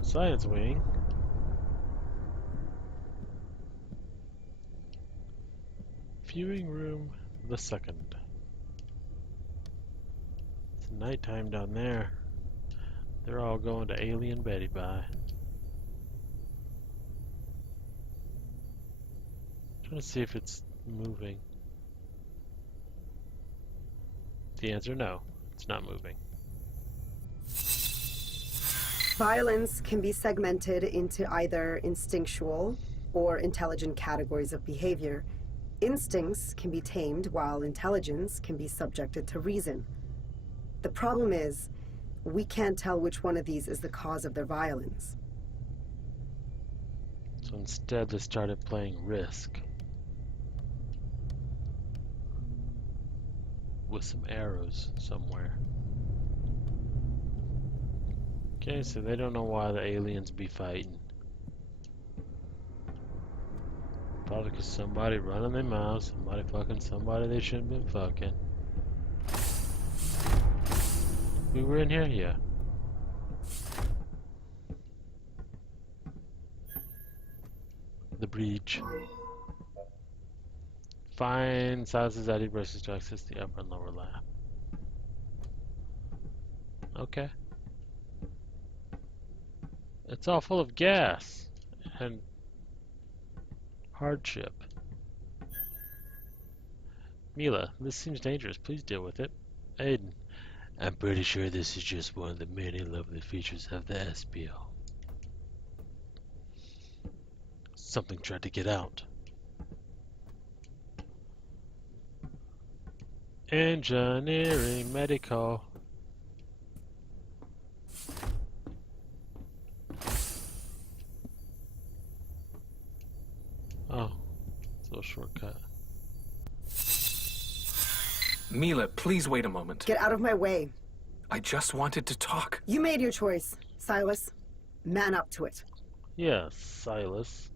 Science wing. Viewing room the second. It's nighttime down there. They're all going to Alien Betty Bye. Trying to see if it's moving. The answer, no. It's not moving. Violence can be segmented into either instinctual or intelligent categories of behavior. Instincts can be tamed, while intelligence can be subjected to reason. The problem is, we can't tell which one of these is the cause of their violence. So instead, they started playing Risk. With some arrows somewhere. Okay, so they don't know why the aliens be fighting. Probably because somebody running their mouth, somebody fucking somebody they shouldn't been fucking. We were in here? Yeah. The breach. Find Silas's ID braces to access the upper and lower lab. Okay. It's all full of gas and hardship. Mila, this seems dangerous. Please deal with it. Aiden, I'm pretty sure this is just one of the many lovely features of the SPL. Something tried to get out. Engineering, medical. Oh, it's a little shortcut. Mila, please wait a moment. Get out of my way. I just wanted to talk. You made your choice, Silas. Man up to it. Yes, Silas.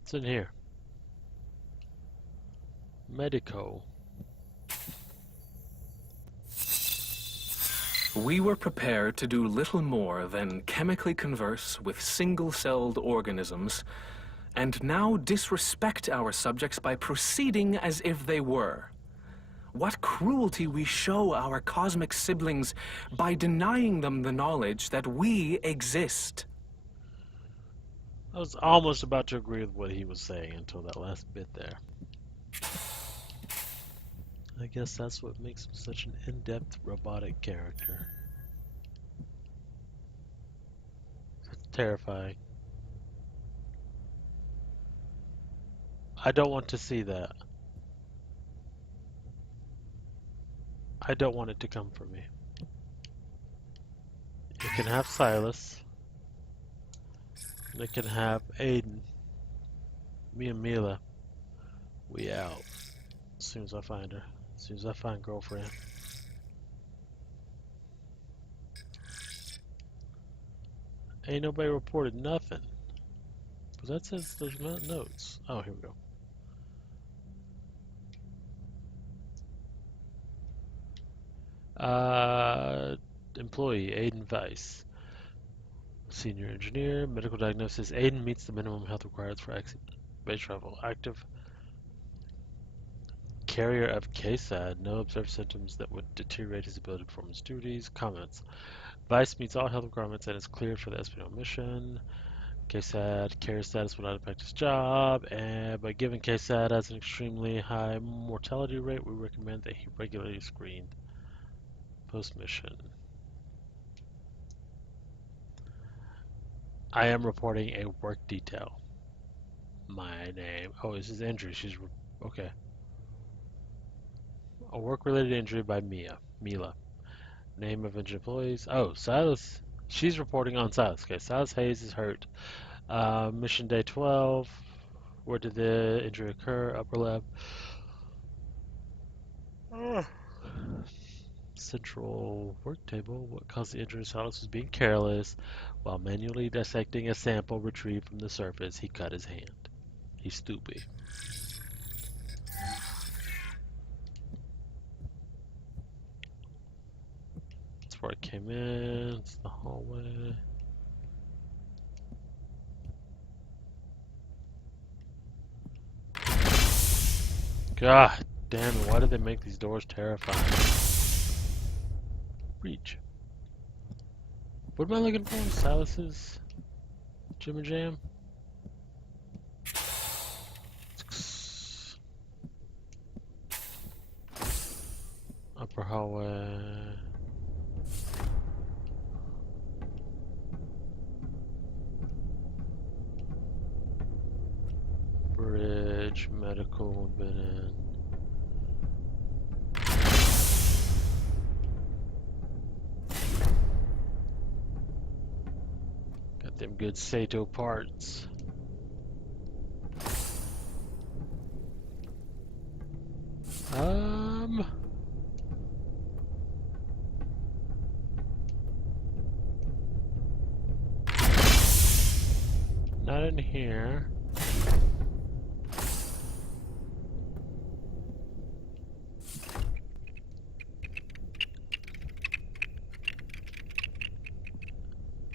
What's in here? Medico. We were prepared to do little more than chemically converse with single-celled organisms, and now disrespect our subjects by proceeding as if they were. What cruelty we show our cosmic siblings by denying them the knowledge that we exist. I was almost about to agree with what he was saying until that last bit there. I guess that's what makes him such an in-depth robotic character. It's terrifying. I don't want to see that. I don't want it to come for me. You can have Silas. They can have Aiden. Me and Mila. We out. As soon as I find her. As soon as I find girlfriend. Ain't nobody reported nothing. But that says there's no notes. Oh, here we go. Employee, Aiden Weiss. Senior engineer, medical diagnosis. Aiden meets the minimum health requirements for space travel. Active carrier of KSAD. No observed symptoms that would deteriorate his ability to perform his duties. Comments. Weiss meets all health requirements and is cleared for the espionage mission. KSAD carrier status will not affect his job, but given KSAD has an extremely high mortality rate, we recommend that he regularly screened post-mission. I am reporting a work detail. My name. Oh, this is injury. Okay. A work-related injury by Mila. Name of injured employees. Oh, Silas. She's reporting on Silas. Okay, Silas Hayes is hurt. Mission day 12. Where did the injury occur? Upper lab. Central work table. What caused the injury? Silas was being careless. While manually dissecting a sample retrieved from the surface, he cut his hand. He's stupid. That's where I came in. It's the hallway. God damn it, why did they make these doors terrifying? Breach. What am I looking for? Silas's Jim and Jam? hallway. Bridge, medical, been in. Got them good Sato parts. Not in here.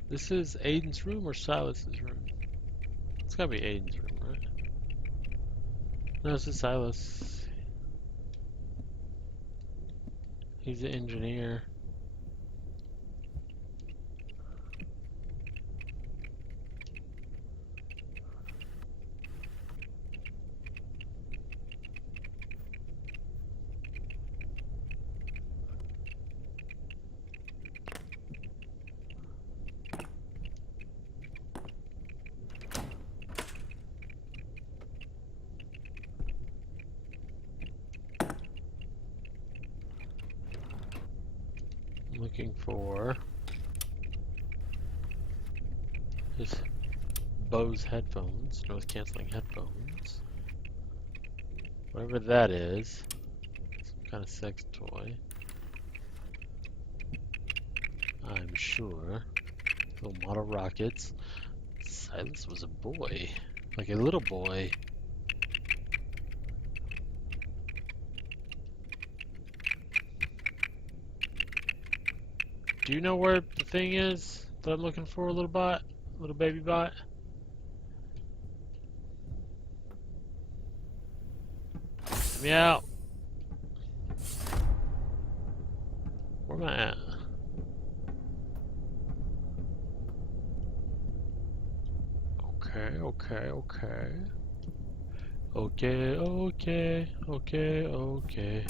This is Aiden's room or Silas's room? It's gotta be Aiden's room, right? No, this is Silas. He's the engineer. I'm looking for his Bose headphones, noise cancelling headphones. Whatever that is. Some kind of sex toy. I'm sure. Little model rockets. Silas was a boy. Like a little boy. Do you know where the thing is that I'm looking for, little bot? Little baby bot? Get me out. Where am I at? Okay, okay, okay. Okay, okay, okay, okay.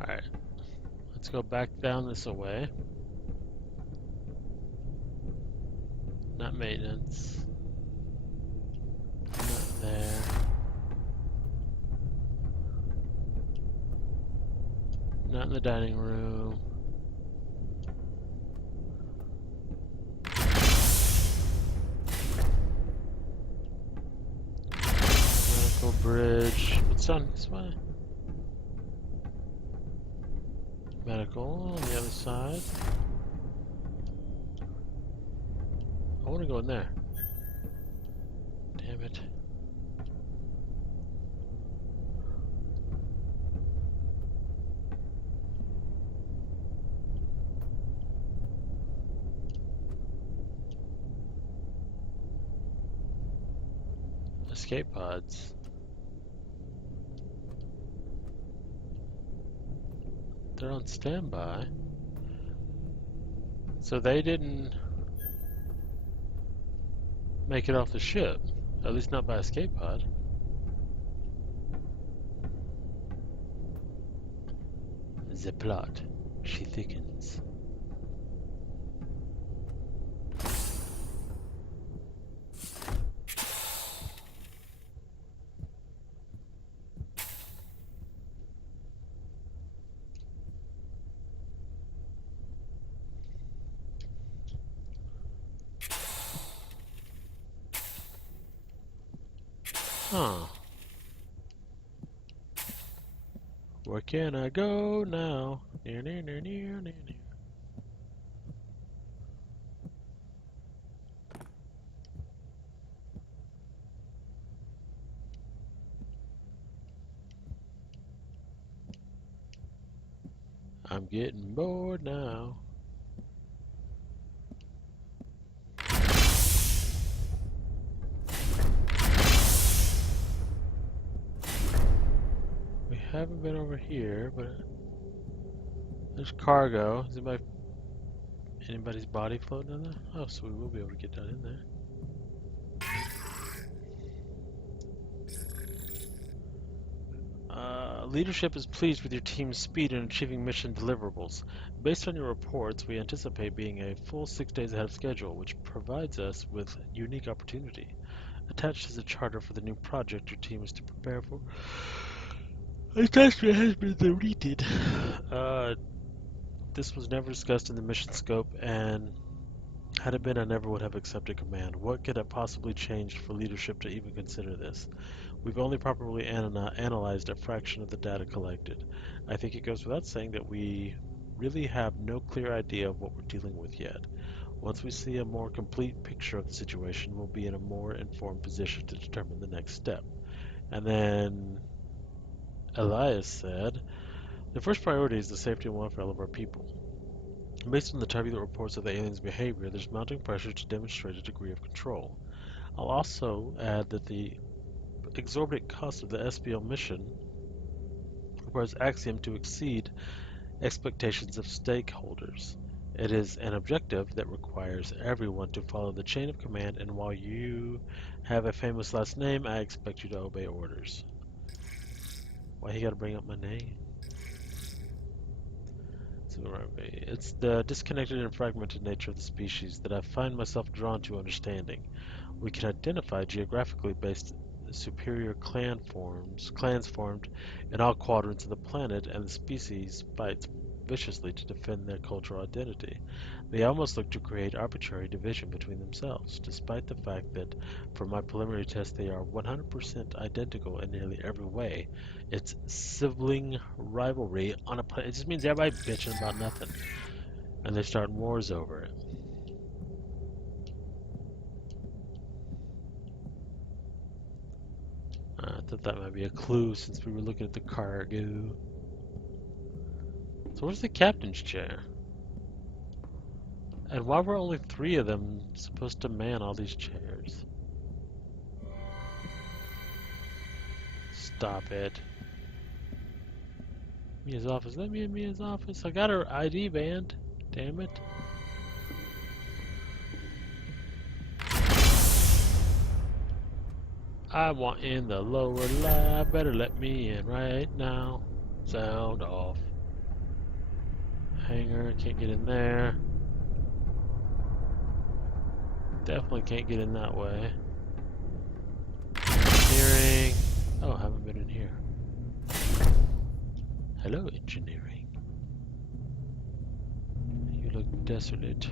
Alright. Let's go back down this way. Not maintenance. Not there. Not in the dining room. Medical bridge. What's on this way? Medical on the other side. I want to go in there. Damn it. Escape pods. They're on standby. So they didn't make it off the ship. At least not by escape pod. The plot. She thickens. Huh. Where can I go now? Near, near, near, near, near, near. I'm getting bored now. We haven't been over here, but there's cargo. Is anybody's body floating in there? Oh, so we will be able to get down in there. Leadership is pleased with your team's speed in achieving mission deliverables. Based on your reports, we anticipate being a full 6 days ahead of schedule, which provides us with unique opportunity. Attached is a charter for the new project your team is to prepare for. Attachment has been deleted. This was never discussed in the mission scope, and had it been, I never would have accepted command. What could have possibly changed for leadership to even consider this? We've only properly analyzed a fraction of the data collected. I think it goes without saying that we really have no clear idea of what we're dealing with yet. Once we see a more complete picture of the situation, we'll be in a more informed position to determine the next step. And then Elias said, the first priority is the safety and welfare of our people. Based on the turbulent reports of the aliens' behavior, there's mounting pressure to demonstrate a degree of control. I'll also add that the exorbitant cost of the SBL mission requires Axiom to exceed expectations of stakeholders. It is an objective that requires everyone to follow the chain of command, and while you have a famous last name, I expect you to obey orders. Why you gotta bring up my name? It's the disconnected and fragmented nature of the species that I find myself drawn to understanding. We can identify geographically based superior clans formed in all quadrants of the planet, and the species fights viciously to defend their cultural identity. They almost look to create arbitrary division between themselves, despite the fact that, from my preliminary test, they are 100% identical in nearly every way. It's sibling rivalry on a planet. It just means everybody bitching about nothing, and they start wars over it. I thought that might be a clue since we were looking at the cargo. So where's the captain's chair? And why were only 3 of them supposed to man all these chairs? Stop it. Mia's office. Let me in Mia's office. I got her ID band. Damn it. I want in the lower lab. Better let me in right now. Sound off. Hangar. Can't get in there. Definitely can't get in that way. Engineering. Oh, I haven't been in here. Hello, engineering. You look desolate.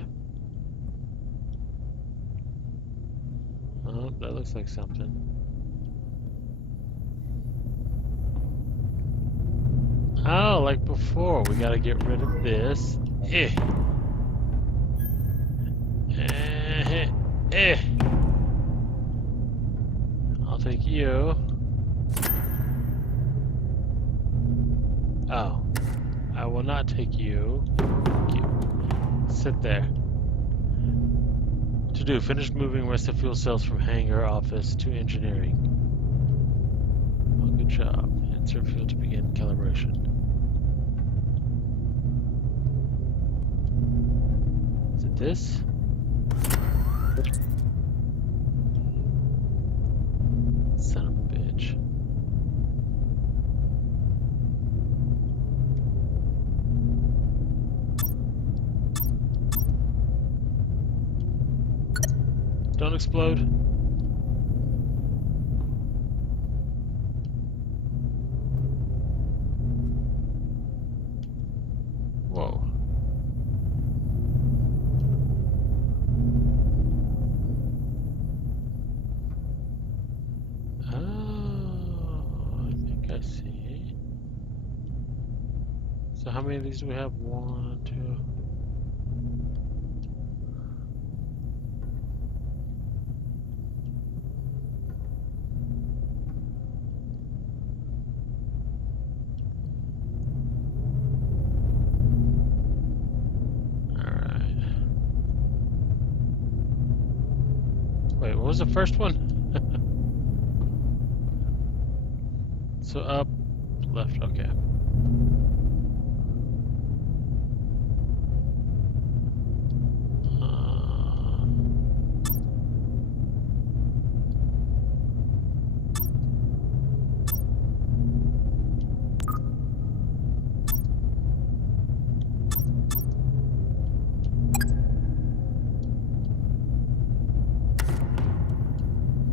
Oh, that looks like something. Oh, like before, we gotta get rid of this. I'll take you. Oh, I will not take you. Thank you. Sit there. To do, finish moving rest of fuel cells from hangar office to engineering. Well, good job. Insert fuel to begin calibration. Is it this? Son of a bitch. Don't explode. Whoa. Oh, I think I see. So how many of these do we have? 1, 2. Wait, what was the first one? So up, left, okay.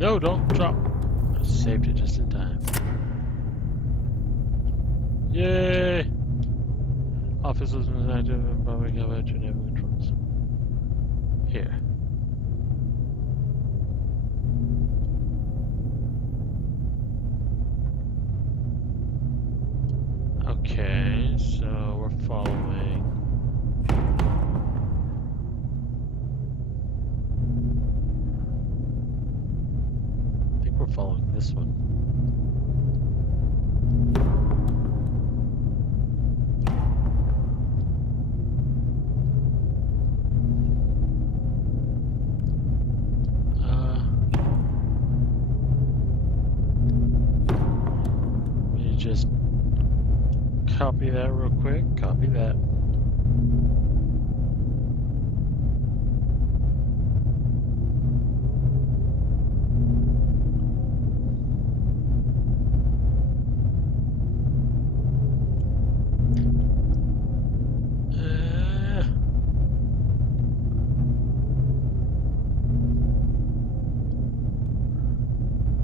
No, don't drop. I saved it just in time. Yay! Officers was active and probably got out your navigation controls. Here. Okay, so we're following. I think we're following this one. Let me just copy that real quick. Copy that.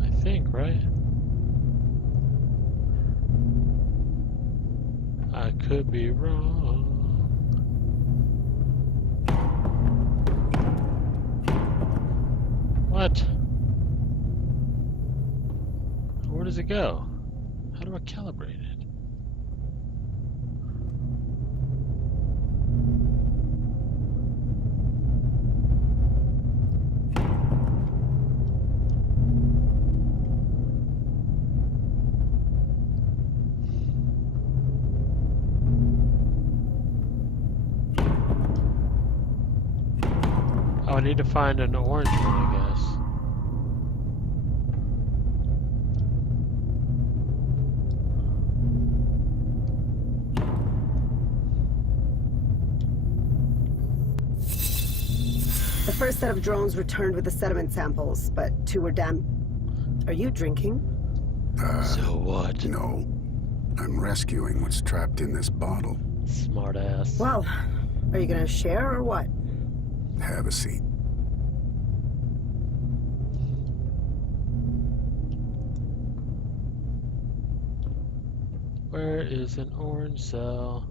I think, right? I could be wrong. What? Where does it go? How do I calibrate it? Oh, I need to find an orange one, I guess. The first set of drones returned with the sediment samples, but 2 were damp. Are you drinking? So what? No. I'm rescuing what's trapped in this bottle. Smart ass. Well, are you gonna share or what? Have a seat. Where is an orange cell?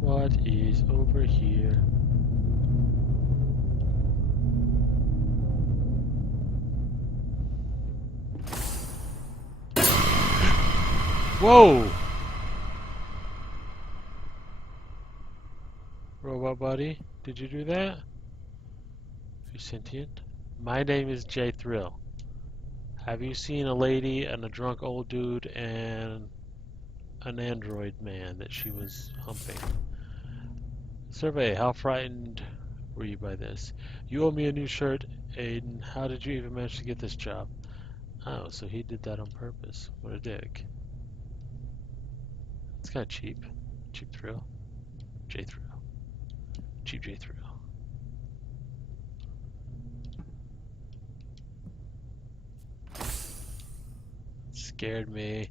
What is over here? Whoa! Robot buddy, did you do that? Are you sentient? My name is Jthrill. Have you seen a lady and a drunk old dude and an android man that she was humping? Survey, how frightened were you by this? You owe me a new shirt, Aiden. How did you even manage to get this job? Oh, so he did that on purpose. What a dick. It's kind of cheap. Cheap thrill. Jthrill. Cheap Jthrill. Scared me.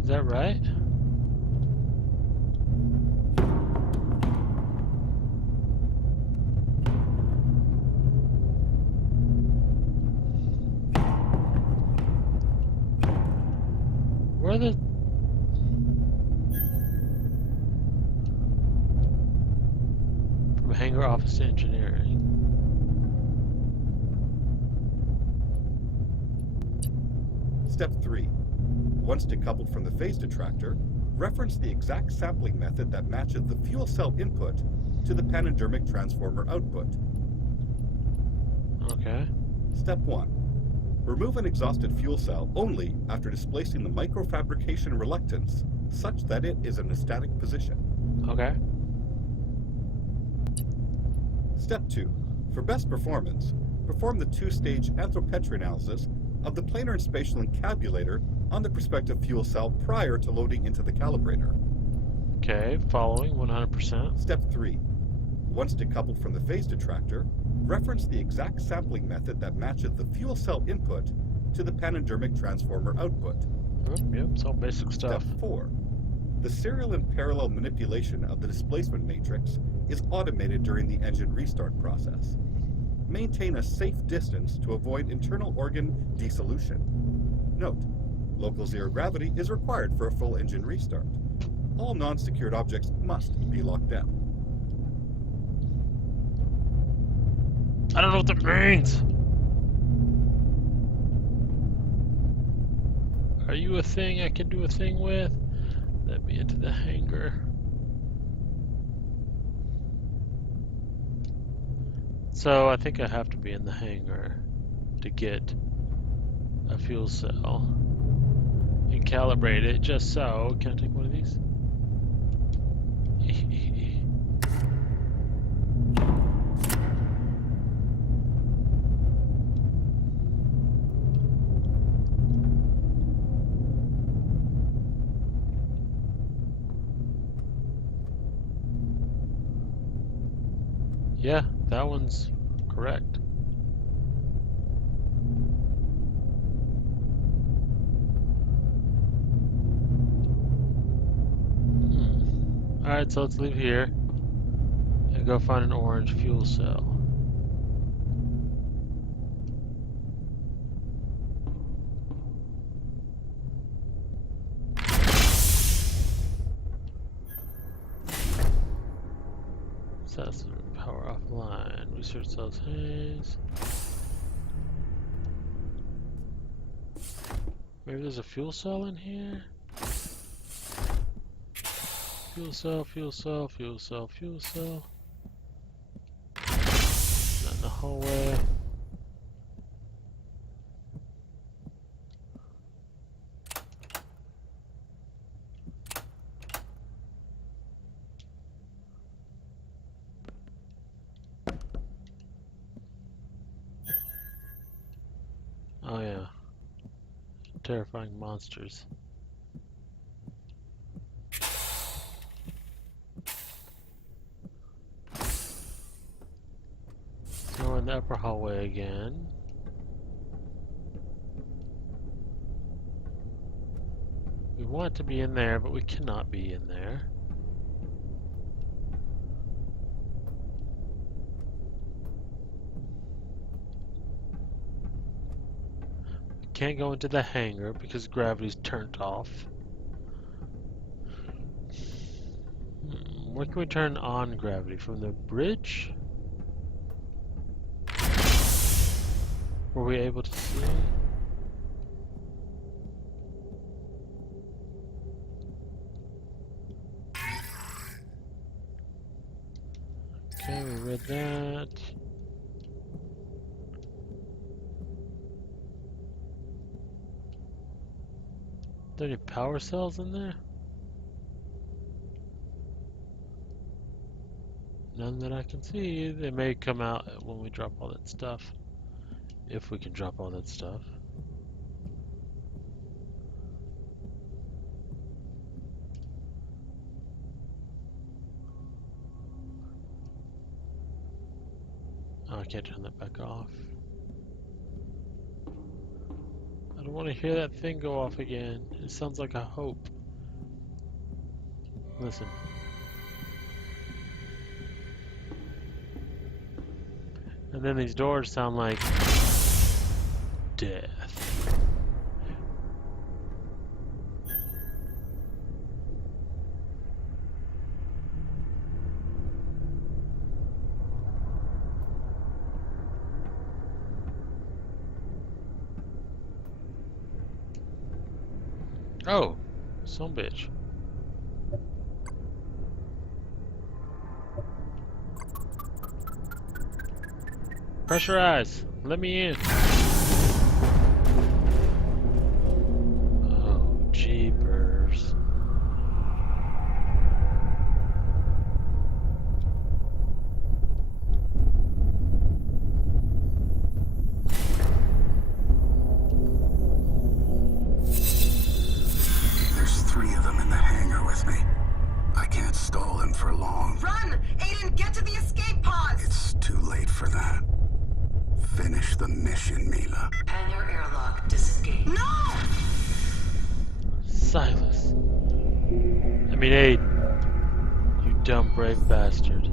Is that right? Where are the... From hangar office to engineering. Step 3. Once decoupled from the phase detractor, reference the exact sampling method that matches the fuel cell input to the panendermic transformer output. Okay. Step 1. Remove an exhausted fuel cell only after displacing the microfabrication reluctance such that it is in a static position. Okay. Step 2. For best performance, Perform the two-stage anthropometry analysis of the planar and spatial encabulator on the prospective fuel cell prior to loading into the calibrator. Okay, following 100%. Step 3. Once decoupled from the phase detractor, reference the exact sampling method that matches the fuel cell input to the panendermic transformer output. Yep, it's all basic stuff. Step 4. The serial and parallel manipulation of the displacement matrix is automated during the engine restart process. Maintain a safe distance to avoid internal organ dissolution. Note, local zero gravity is required for a full engine restart. All non-secured objects must be locked down. I don't know what that means. Are you a thing I can do a thing with? Let me into the hangar. So I think I have to be in the hangar to get a fuel cell and calibrate it just so. Can I take one of these? Yeah, that one's correct. Alright, so let's leave here and go find an orange fuel cell. That's power offline. Research cells haze. Maybe there's a fuel cell in here? Fuel cell, fuel cell, fuel cell, fuel cell. Not in the hallway. Oh yeah. Terrifying monsters. So we're in the upper hallway again. We want to be in there, but we cannot be in there. Can't go into the hangar because gravity's turned off. Where can we turn on gravity? From the bridge? Were we able to see? Okay, we read that. Are there any power cells in there? None that I can see. They may come out when we drop all that stuff. If we can drop all that stuff. Oh, I can't turn that back off. I don't want to hear that thing go off again. It sounds like a hope. Listen. And then these doors sound like death. Oh, some bitch. Pressurize. Let me in. Oh, jeepers. dumb, brave bastard.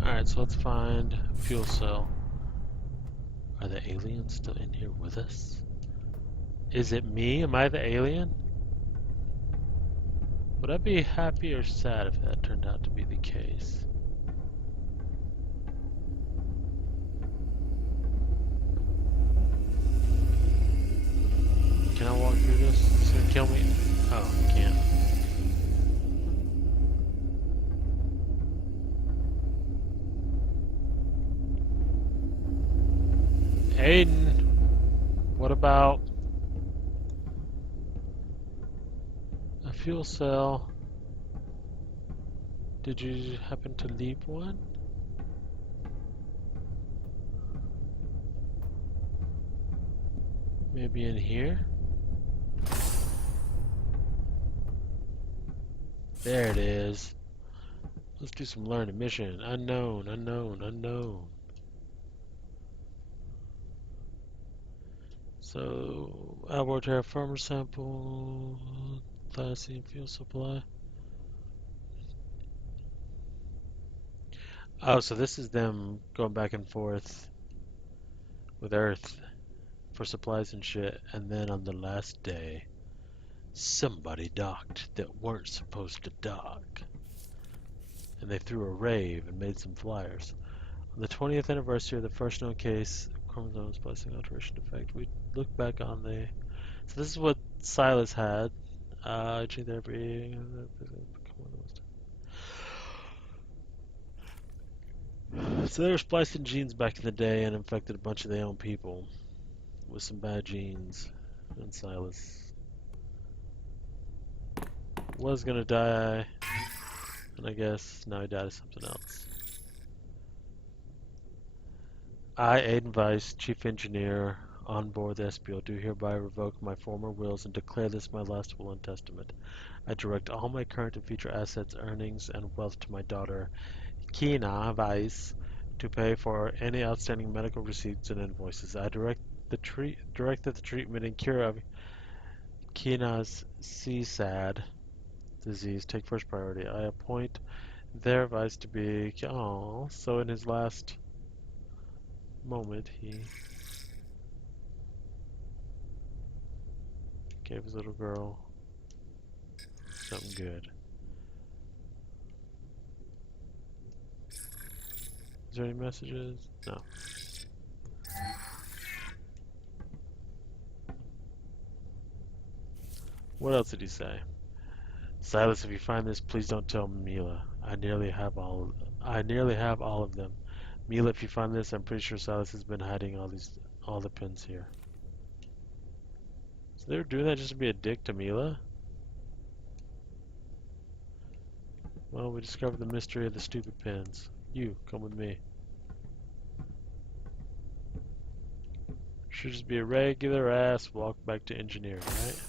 Alright, so let's find a fuel cell. Are the aliens still in here with us? Is it me? Am I the alien? Would I be happy or sad if that turned out to be the case? Can I walk through this? It's gonna kill me. Oh, I can't. Aiden, what about a fuel cell? Did you happen to leave one? Maybe in here? There it is. Let's do some learning. Mission. Unknown, unknown, unknown. So, laboratory farmer sample, thylacine fuel supply. Oh, so this is them going back and forth with Earth for supplies and shit, and then on the last day, somebody docked that weren't supposed to dock. And they threw a rave and made some flyers. On the 20th anniversary of the first known case of chromosome splicing alteration defect, we look back on the... So this is what Silas had. Gene therapy... So they were splicing genes back in the day and infected a bunch of their own people with some bad genes. And Silas was gonna die, and I guess now he died of something else. I, Aiden Weiss, Chief Engineer on board the SBO, do hereby revoke my former wills and declare this my last will and testament. I direct all my current and future assets, earnings, and wealth to my daughter, Kina Weiss, to pay for any outstanding medical receipts and invoices. I direct that the treatment and cure of Kina's CSAD disease take first priority. I appoint their Weiss to be... Oh, so in his last moment, he gave his little girl something good. Is there any messages? No. What else did he say? Silas, if you find this, please don't tell Mila. I nearly have all of them. Mila, if you find this, I'm pretty sure Silas has been hiding all the pins here. So they were doing that just to be a dick to Mila? Well, we discovered the mystery of the stupid pins. You, come with me. Should just be a regular ass walk back to engineering, right?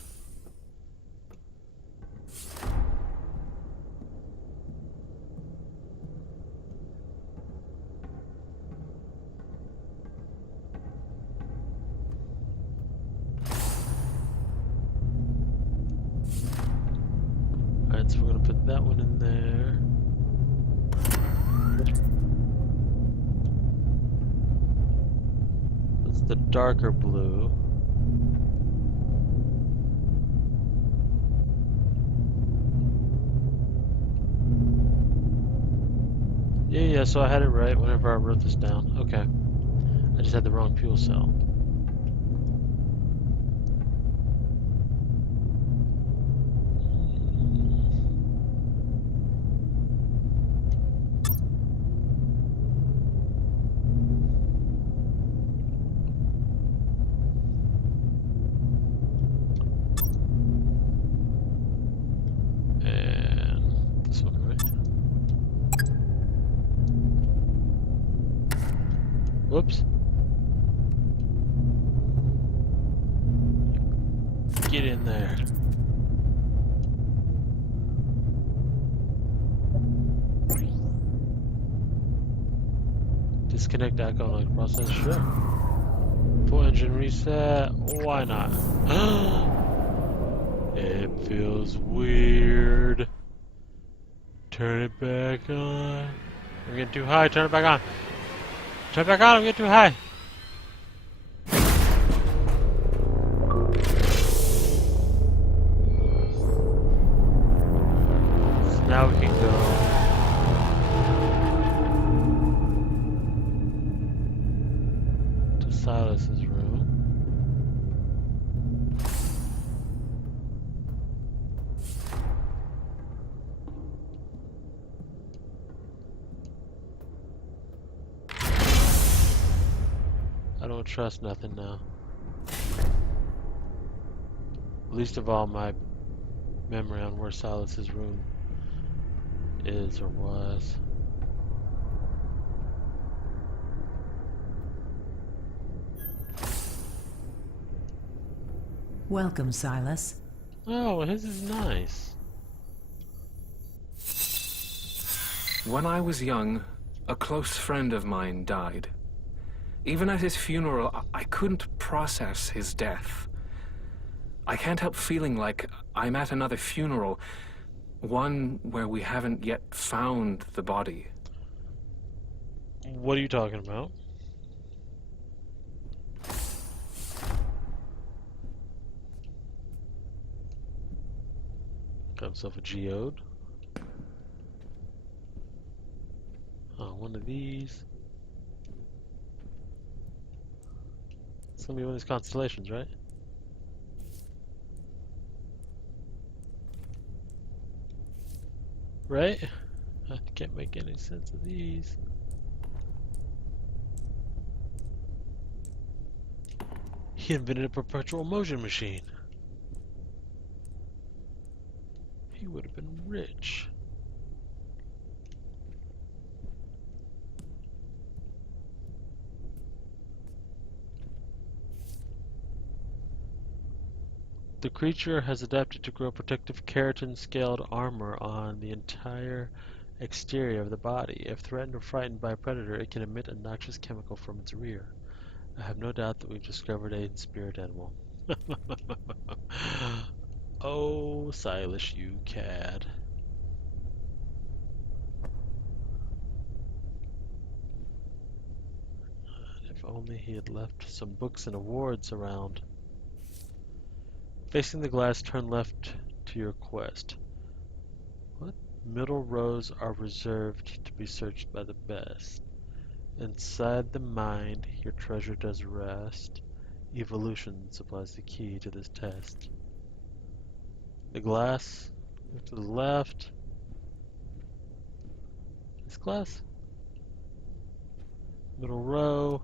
Alright, so we're gonna put that one in there. That's the darker blue. Yeah, so I had it right whenever I wrote this down. Okay. I just had the wrong fuel cell. And this one, right? Whoops. Get in there. Disconnect echo like process. Sure. Full engine reset. Why not? It feels weird. Turn it back on. I'm getting too high. Turn it back on. Turn it back on. I'm getting too high. So now we can go. To Silas's room. I don't trust nothing now. Least of all my memory on where Silas's room is or was. Welcome, Silas. Oh, his is nice. When I was young, a close friend of mine died. Even at his funeral, I couldn't process his death. I can't help feeling like I'm at another funeral, one where we haven't yet found the body. What are you talking about? Got himself a geode. Oh, one of these. It's gonna be one of these constellations, right? Right? I can't make any sense of these. He invented a perpetual motion machine. He would have been rich. The creature has adapted to grow protective keratin-scaled armor on the entire exterior of the body. If threatened or frightened by a predator, it can emit a noxious chemical from its rear. I have no doubt that we've discovered a spirit animal. Oh, Silas, you cad. If only he had left some books and awards around. Facing the glass, turn left to your quest. What middle rows are reserved to be searched by the best? Inside the mind, your treasure does rest. Evolution supplies the key to this test. The glass, look to the left. This glass. Middle row.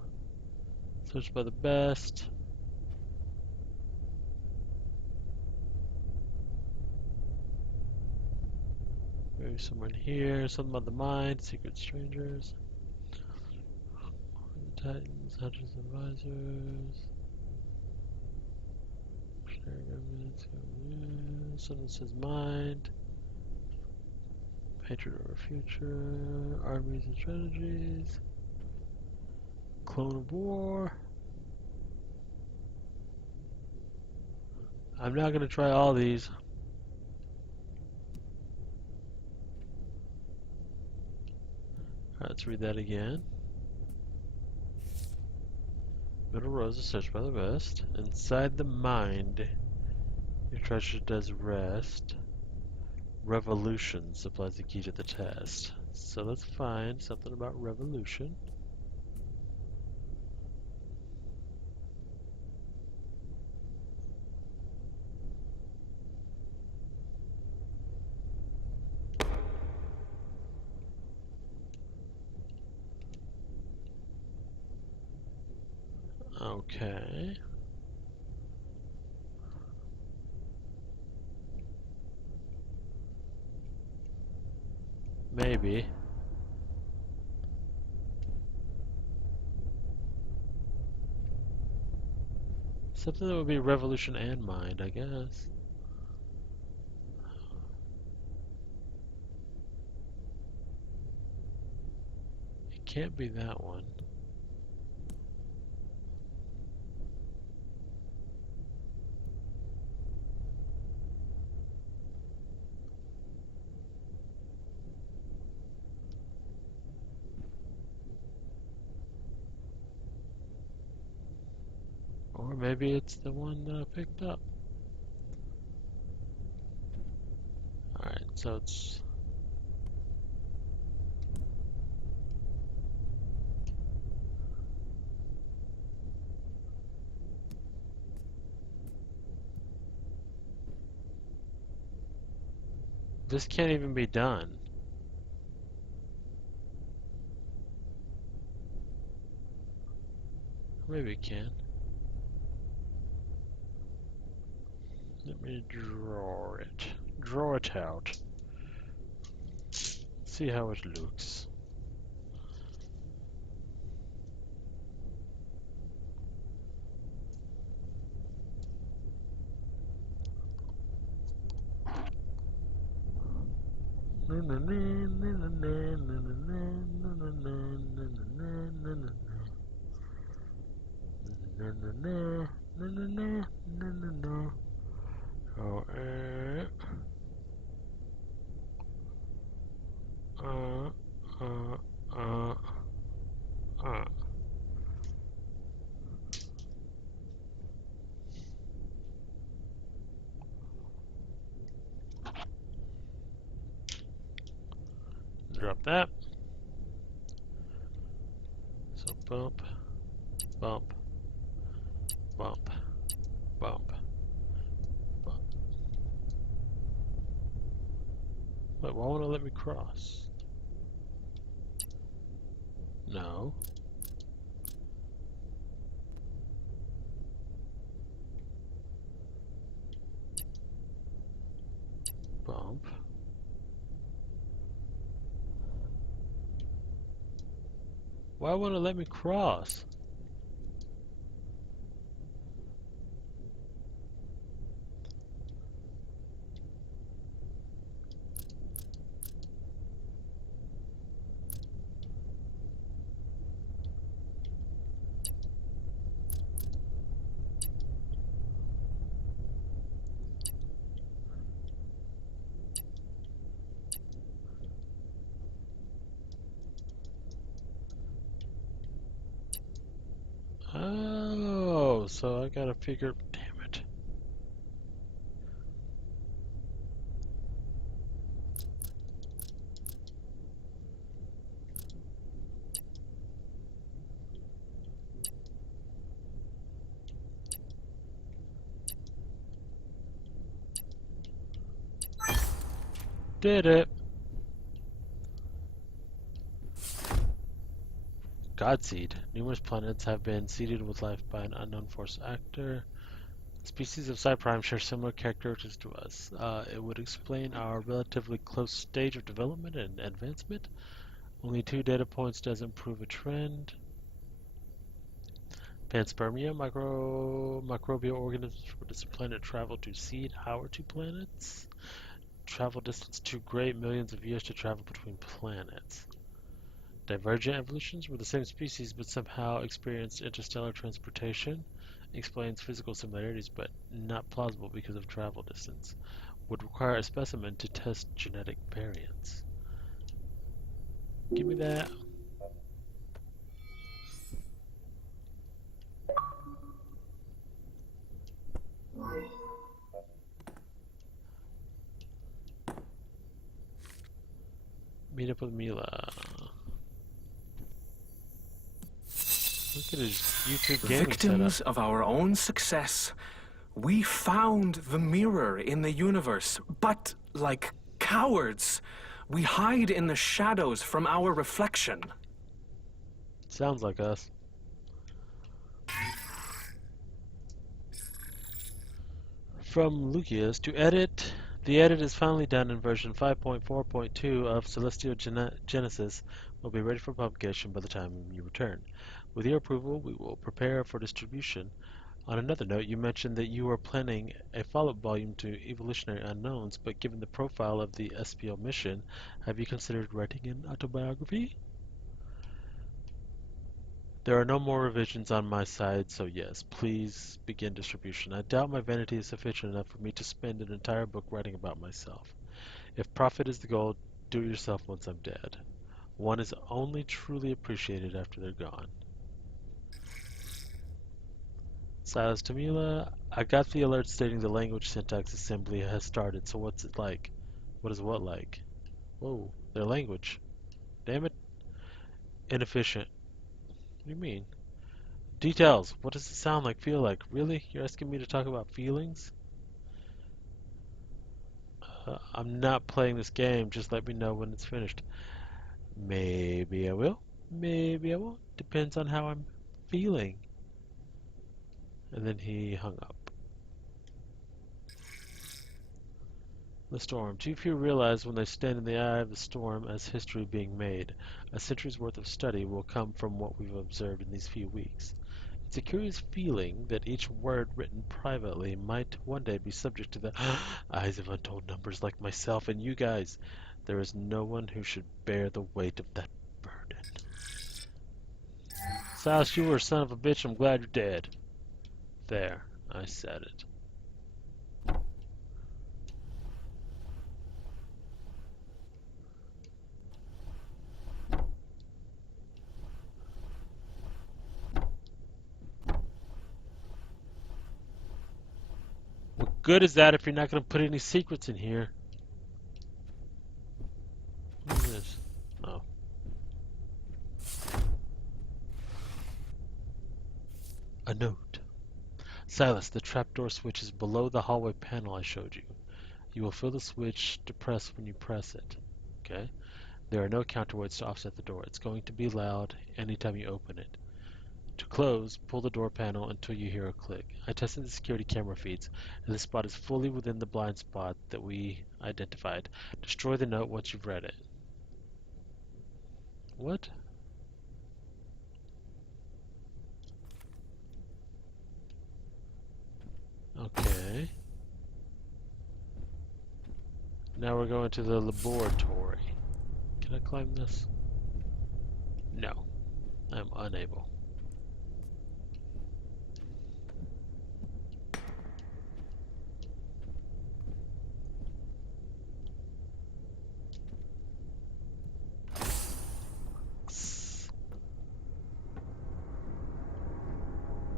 Search by the best. Maybe somewhere in here. Something about the mind. Secret strangers. The Titans. Hunters advisors. Something says mind. Hatred over future. Armies and strategies. Clone of war. I'm not going to try all these. Alright, let's read that again. Middle rows are searched by the best. Inside the mind, your treasure does rest. Revolution supplies the key to the test. So let's find something about revolution. Okay. Maybe. Something that would be revolution and mind, I guess. It can't be that one. Or maybe it's the one that I picked up. Alright, so it's... This can't even be done. Maybe it can. Let me draw it. Draw it out. See how it looks. Oh, uh, uh, uh. Drop that. So bump, bump, bump, bump, bump. Wait, why won't it let me cross? No. Bump. Why won't it let me cross? Oh, so I gotta figure. Damn it. Did it. Godseed. Numerous planets have been seeded with life by an unknown force actor. Species of Psi-Prime share similar characteristics to us. It would explain our relatively close stage of development and advancement. Only 2 data points doesn't prove a trend. Panspermia, microbial organisms from a distant planet travel to seed our 2 planets. Travel distance too great, millions of years to travel between planets. Divergent evolutions were the same species but somehow experienced interstellar transportation. Explains physical similarities but not plausible because of travel distance. Would require a specimen to test genetic variants. Give me that. Meet up with Mila. Look at his YouTube gaming Victims setup. of our own success, we found the mirror in the universe, but like cowards, we hide in the shadows from our reflection. Sounds like us. From Lucius to edit. The edit is finally done in version 5.4.2 of Celestial Genesis. Will be ready for publication by the time you return. With your approval, we will prepare for distribution. On another note, you mentioned that you are planning a follow-up volume to Evolutionary Unknowns, but given the profile of the SPL mission, have you considered writing an autobiography? There are no more revisions on my side, so yes, please begin distribution. I doubt my vanity is sufficient enough for me to spend an entire book writing about myself. If profit is the goal, do it yourself once I'm dead. One is only truly appreciated after they're gone. Silas to Mila, I got the alert stating the language syntax assembly has started, so what's it like? What is what like? Whoa, their language. Damn it. Inefficient. What do you mean? Details. What does it sound like, feel like? Really? You're asking me to talk about feelings? I'm not playing this game. Just let me know when it's finished. Maybe I will. Maybe I won't. Depends on how I'm feeling. And then he hung up. The storm. Too few realize when they stand in the eye of the storm as history being made. A century's worth of study will come from what we've observed in these few weeks. It's a curious feeling that each word written privately might one day be subject to the eyes of untold numbers like myself and you guys. There is no one who should bear the weight of that burden. Silas, you were a son of a bitch. I'm glad you're dead. There, I said it. What good is that if you're not going to put any secrets in here? What is this? Oh. A note. Silas, the trapdoor switch is below the hallway panel I showed you. You will feel the switch depressed when you press it. Okay? There are no counterweights to offset the door. It's going to be loud anytime you open it. To close, pull the door panel until you hear a click. I tested the security camera feeds, and the spot is fully within the blind spot that we identified. Destroy the note once you've read it. What? Okay. Now we're going to the laboratory. Can I climb this? No. I'm unable.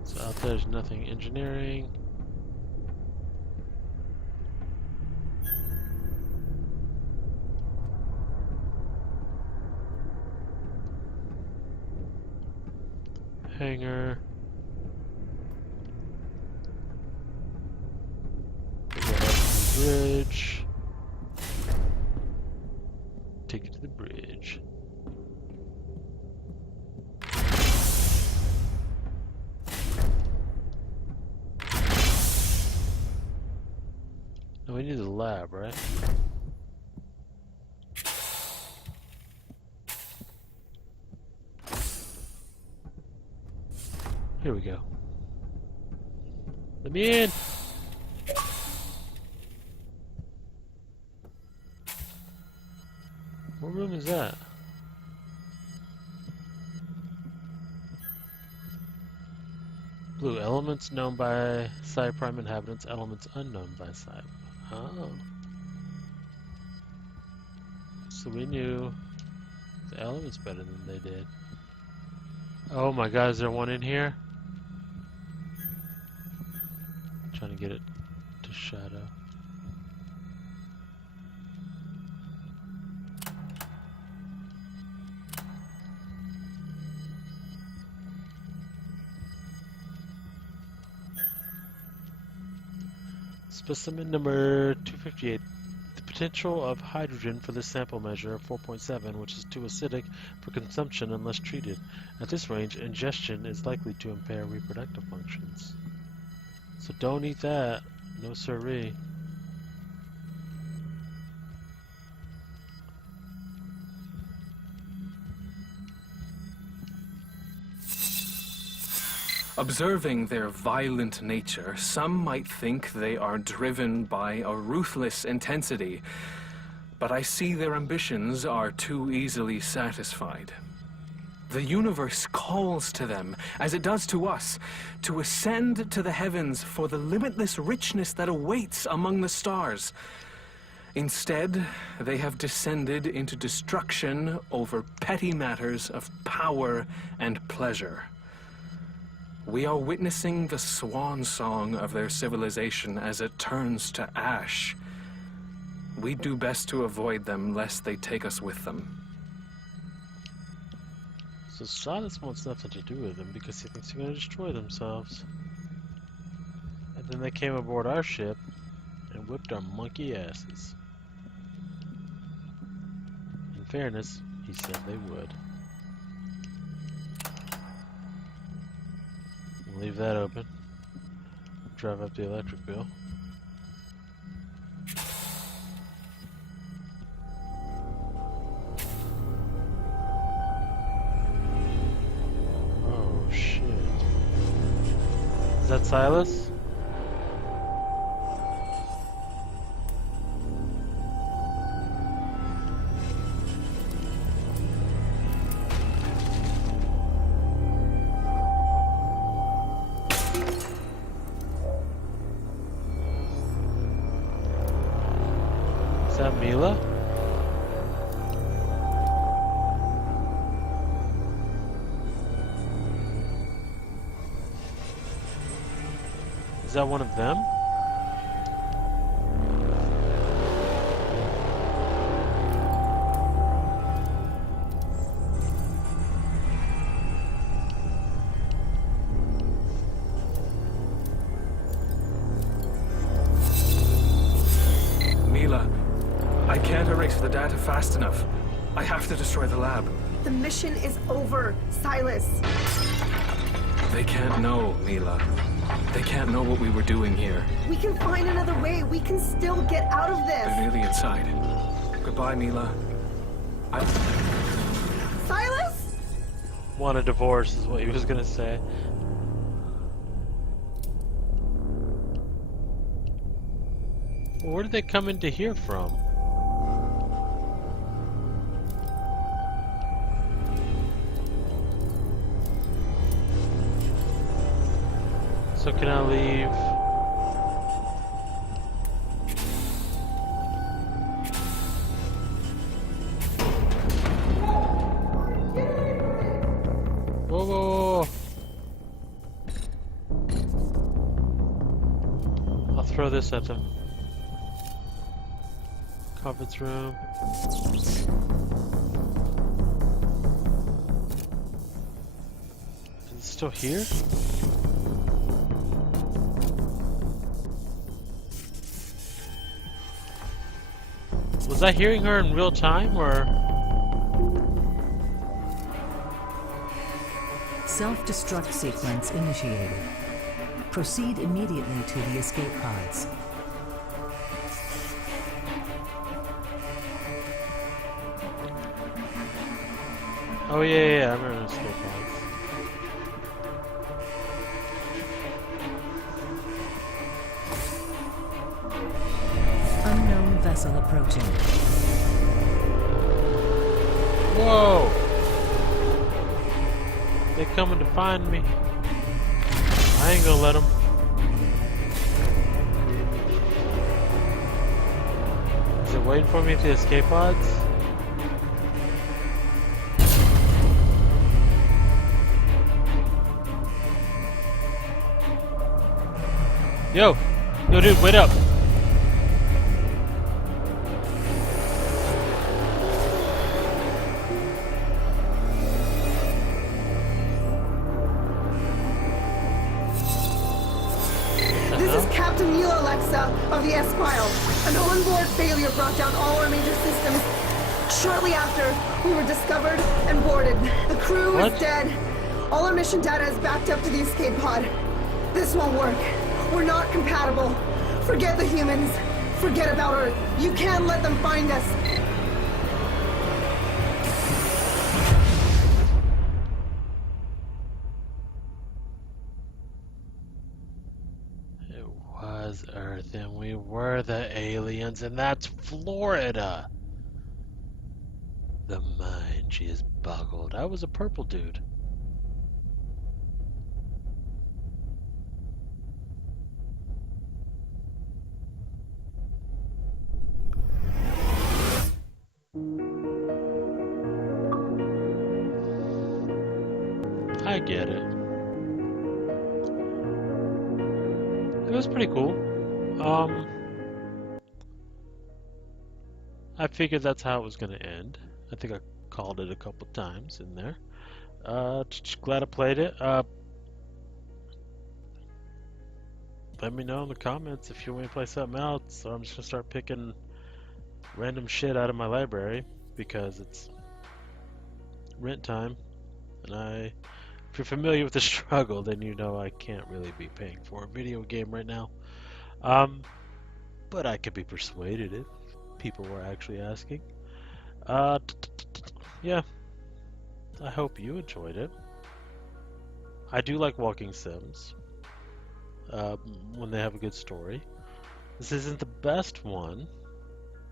So out there's nothing. Engineering. Hangar. Bridge. Take it to the bridge. No, we need the lab, right? Here we go. Let me in! What room is that? Blue. Elements known by Psi Prime inhabitants, elements unknown by Psi. Oh. So we knew the elements better than they did. Oh my god, is there one in here? Trying to get it to shadow. Specimen number 258. The potential of hydrogen for this sample measure of 4.7, which is too acidic for consumption unless treated. At this range, ingestion is likely to impair reproductive functions. So don't eat that. No siree. Observing their violent nature, some might think they are driven by a ruthless intensity, but I see their ambitions are too easily satisfied. The universe calls to them, as it does to us, to ascend to the heavens for the limitless richness that awaits among the stars. Instead, they have descended into destruction over petty matters of power and pleasure. We are witnessing the swan song of their civilization as it turns to ash. We do best to avoid them lest they take us with them. So Silas wants nothing to do with them because he thinks they're going to destroy themselves. And then they came aboard our ship and whipped our monkey asses. In fairness, he said they would. We'll leave that open. Drive up the electric bill. Oh shit. Is that Silas? Is that Mila? Is that one of them? Mila, I can't erase the data fast enough. I have to destroy the lab. The mission is over, Silas. They can't know, Mila. They can't know what we were doing here. We can find another way. We can still get out of They're this. nearly inside. Goodbye, Mila. Silas? Want a divorce is what he was gonna say. Well, where did they come into here from? So can I leave? Whoa, whoa, whoa. I'll throw this at them. Conference room. Is it still here? Was I hearing her in real time, or? Self-destruct sequence initiated. Proceed immediately to the escape pods. Oh yeah, I remember the escape pods. Unknown vessel approaching. Whoa! They coming to find me. I ain't gonna let them. Is it waiting for me at the escape pods? Yo! Yo dude, wait up! This is Captain Mila Alexa of the S-File. An onboard failure brought down all our major systems. Shortly after, we were discovered and boarded. The crew What? is dead. All our mission data is backed up to the escape pod. This won't work. We're not compatible. Forget the humans. Forget about Earth. You can't let them find us. It was Earth and we were the aliens, and that's Florida! The mind, she is boggled. I was a purple dude. I get it. It was pretty cool. Um, I figured that's how it was going to end. I think I called it a couple times in there. Glad I played it. Let me know in the comments if you want to play something else, or I'm just going to start picking random shit out of my library because it's rent time. And if you're familiar with the struggle, then you know I can't really be paying for a video game right now. But I could be persuaded if people were actually asking. Yeah, I hope you enjoyed it. I do like walking sims when they have a good story. This isn't the best one,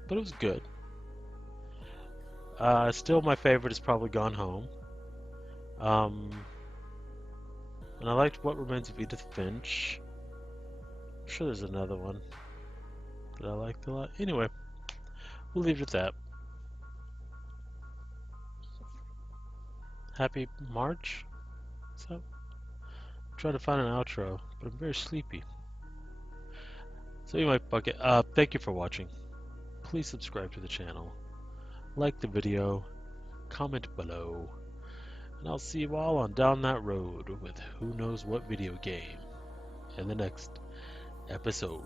but it was good. Still, my favorite is probably Gone Home. And I liked What Remains of Edith Finch. I'm sure there's another one that I liked a lot. Anyway, we'll leave it at that. Happy March? So, I'm trying to find an outro, but I'm very sleepy. So anyway, fuck it. Thank you for watching. Please subscribe to the channel, like the video, comment below, and I'll see you all on down that road with who knows what video game in the next episode.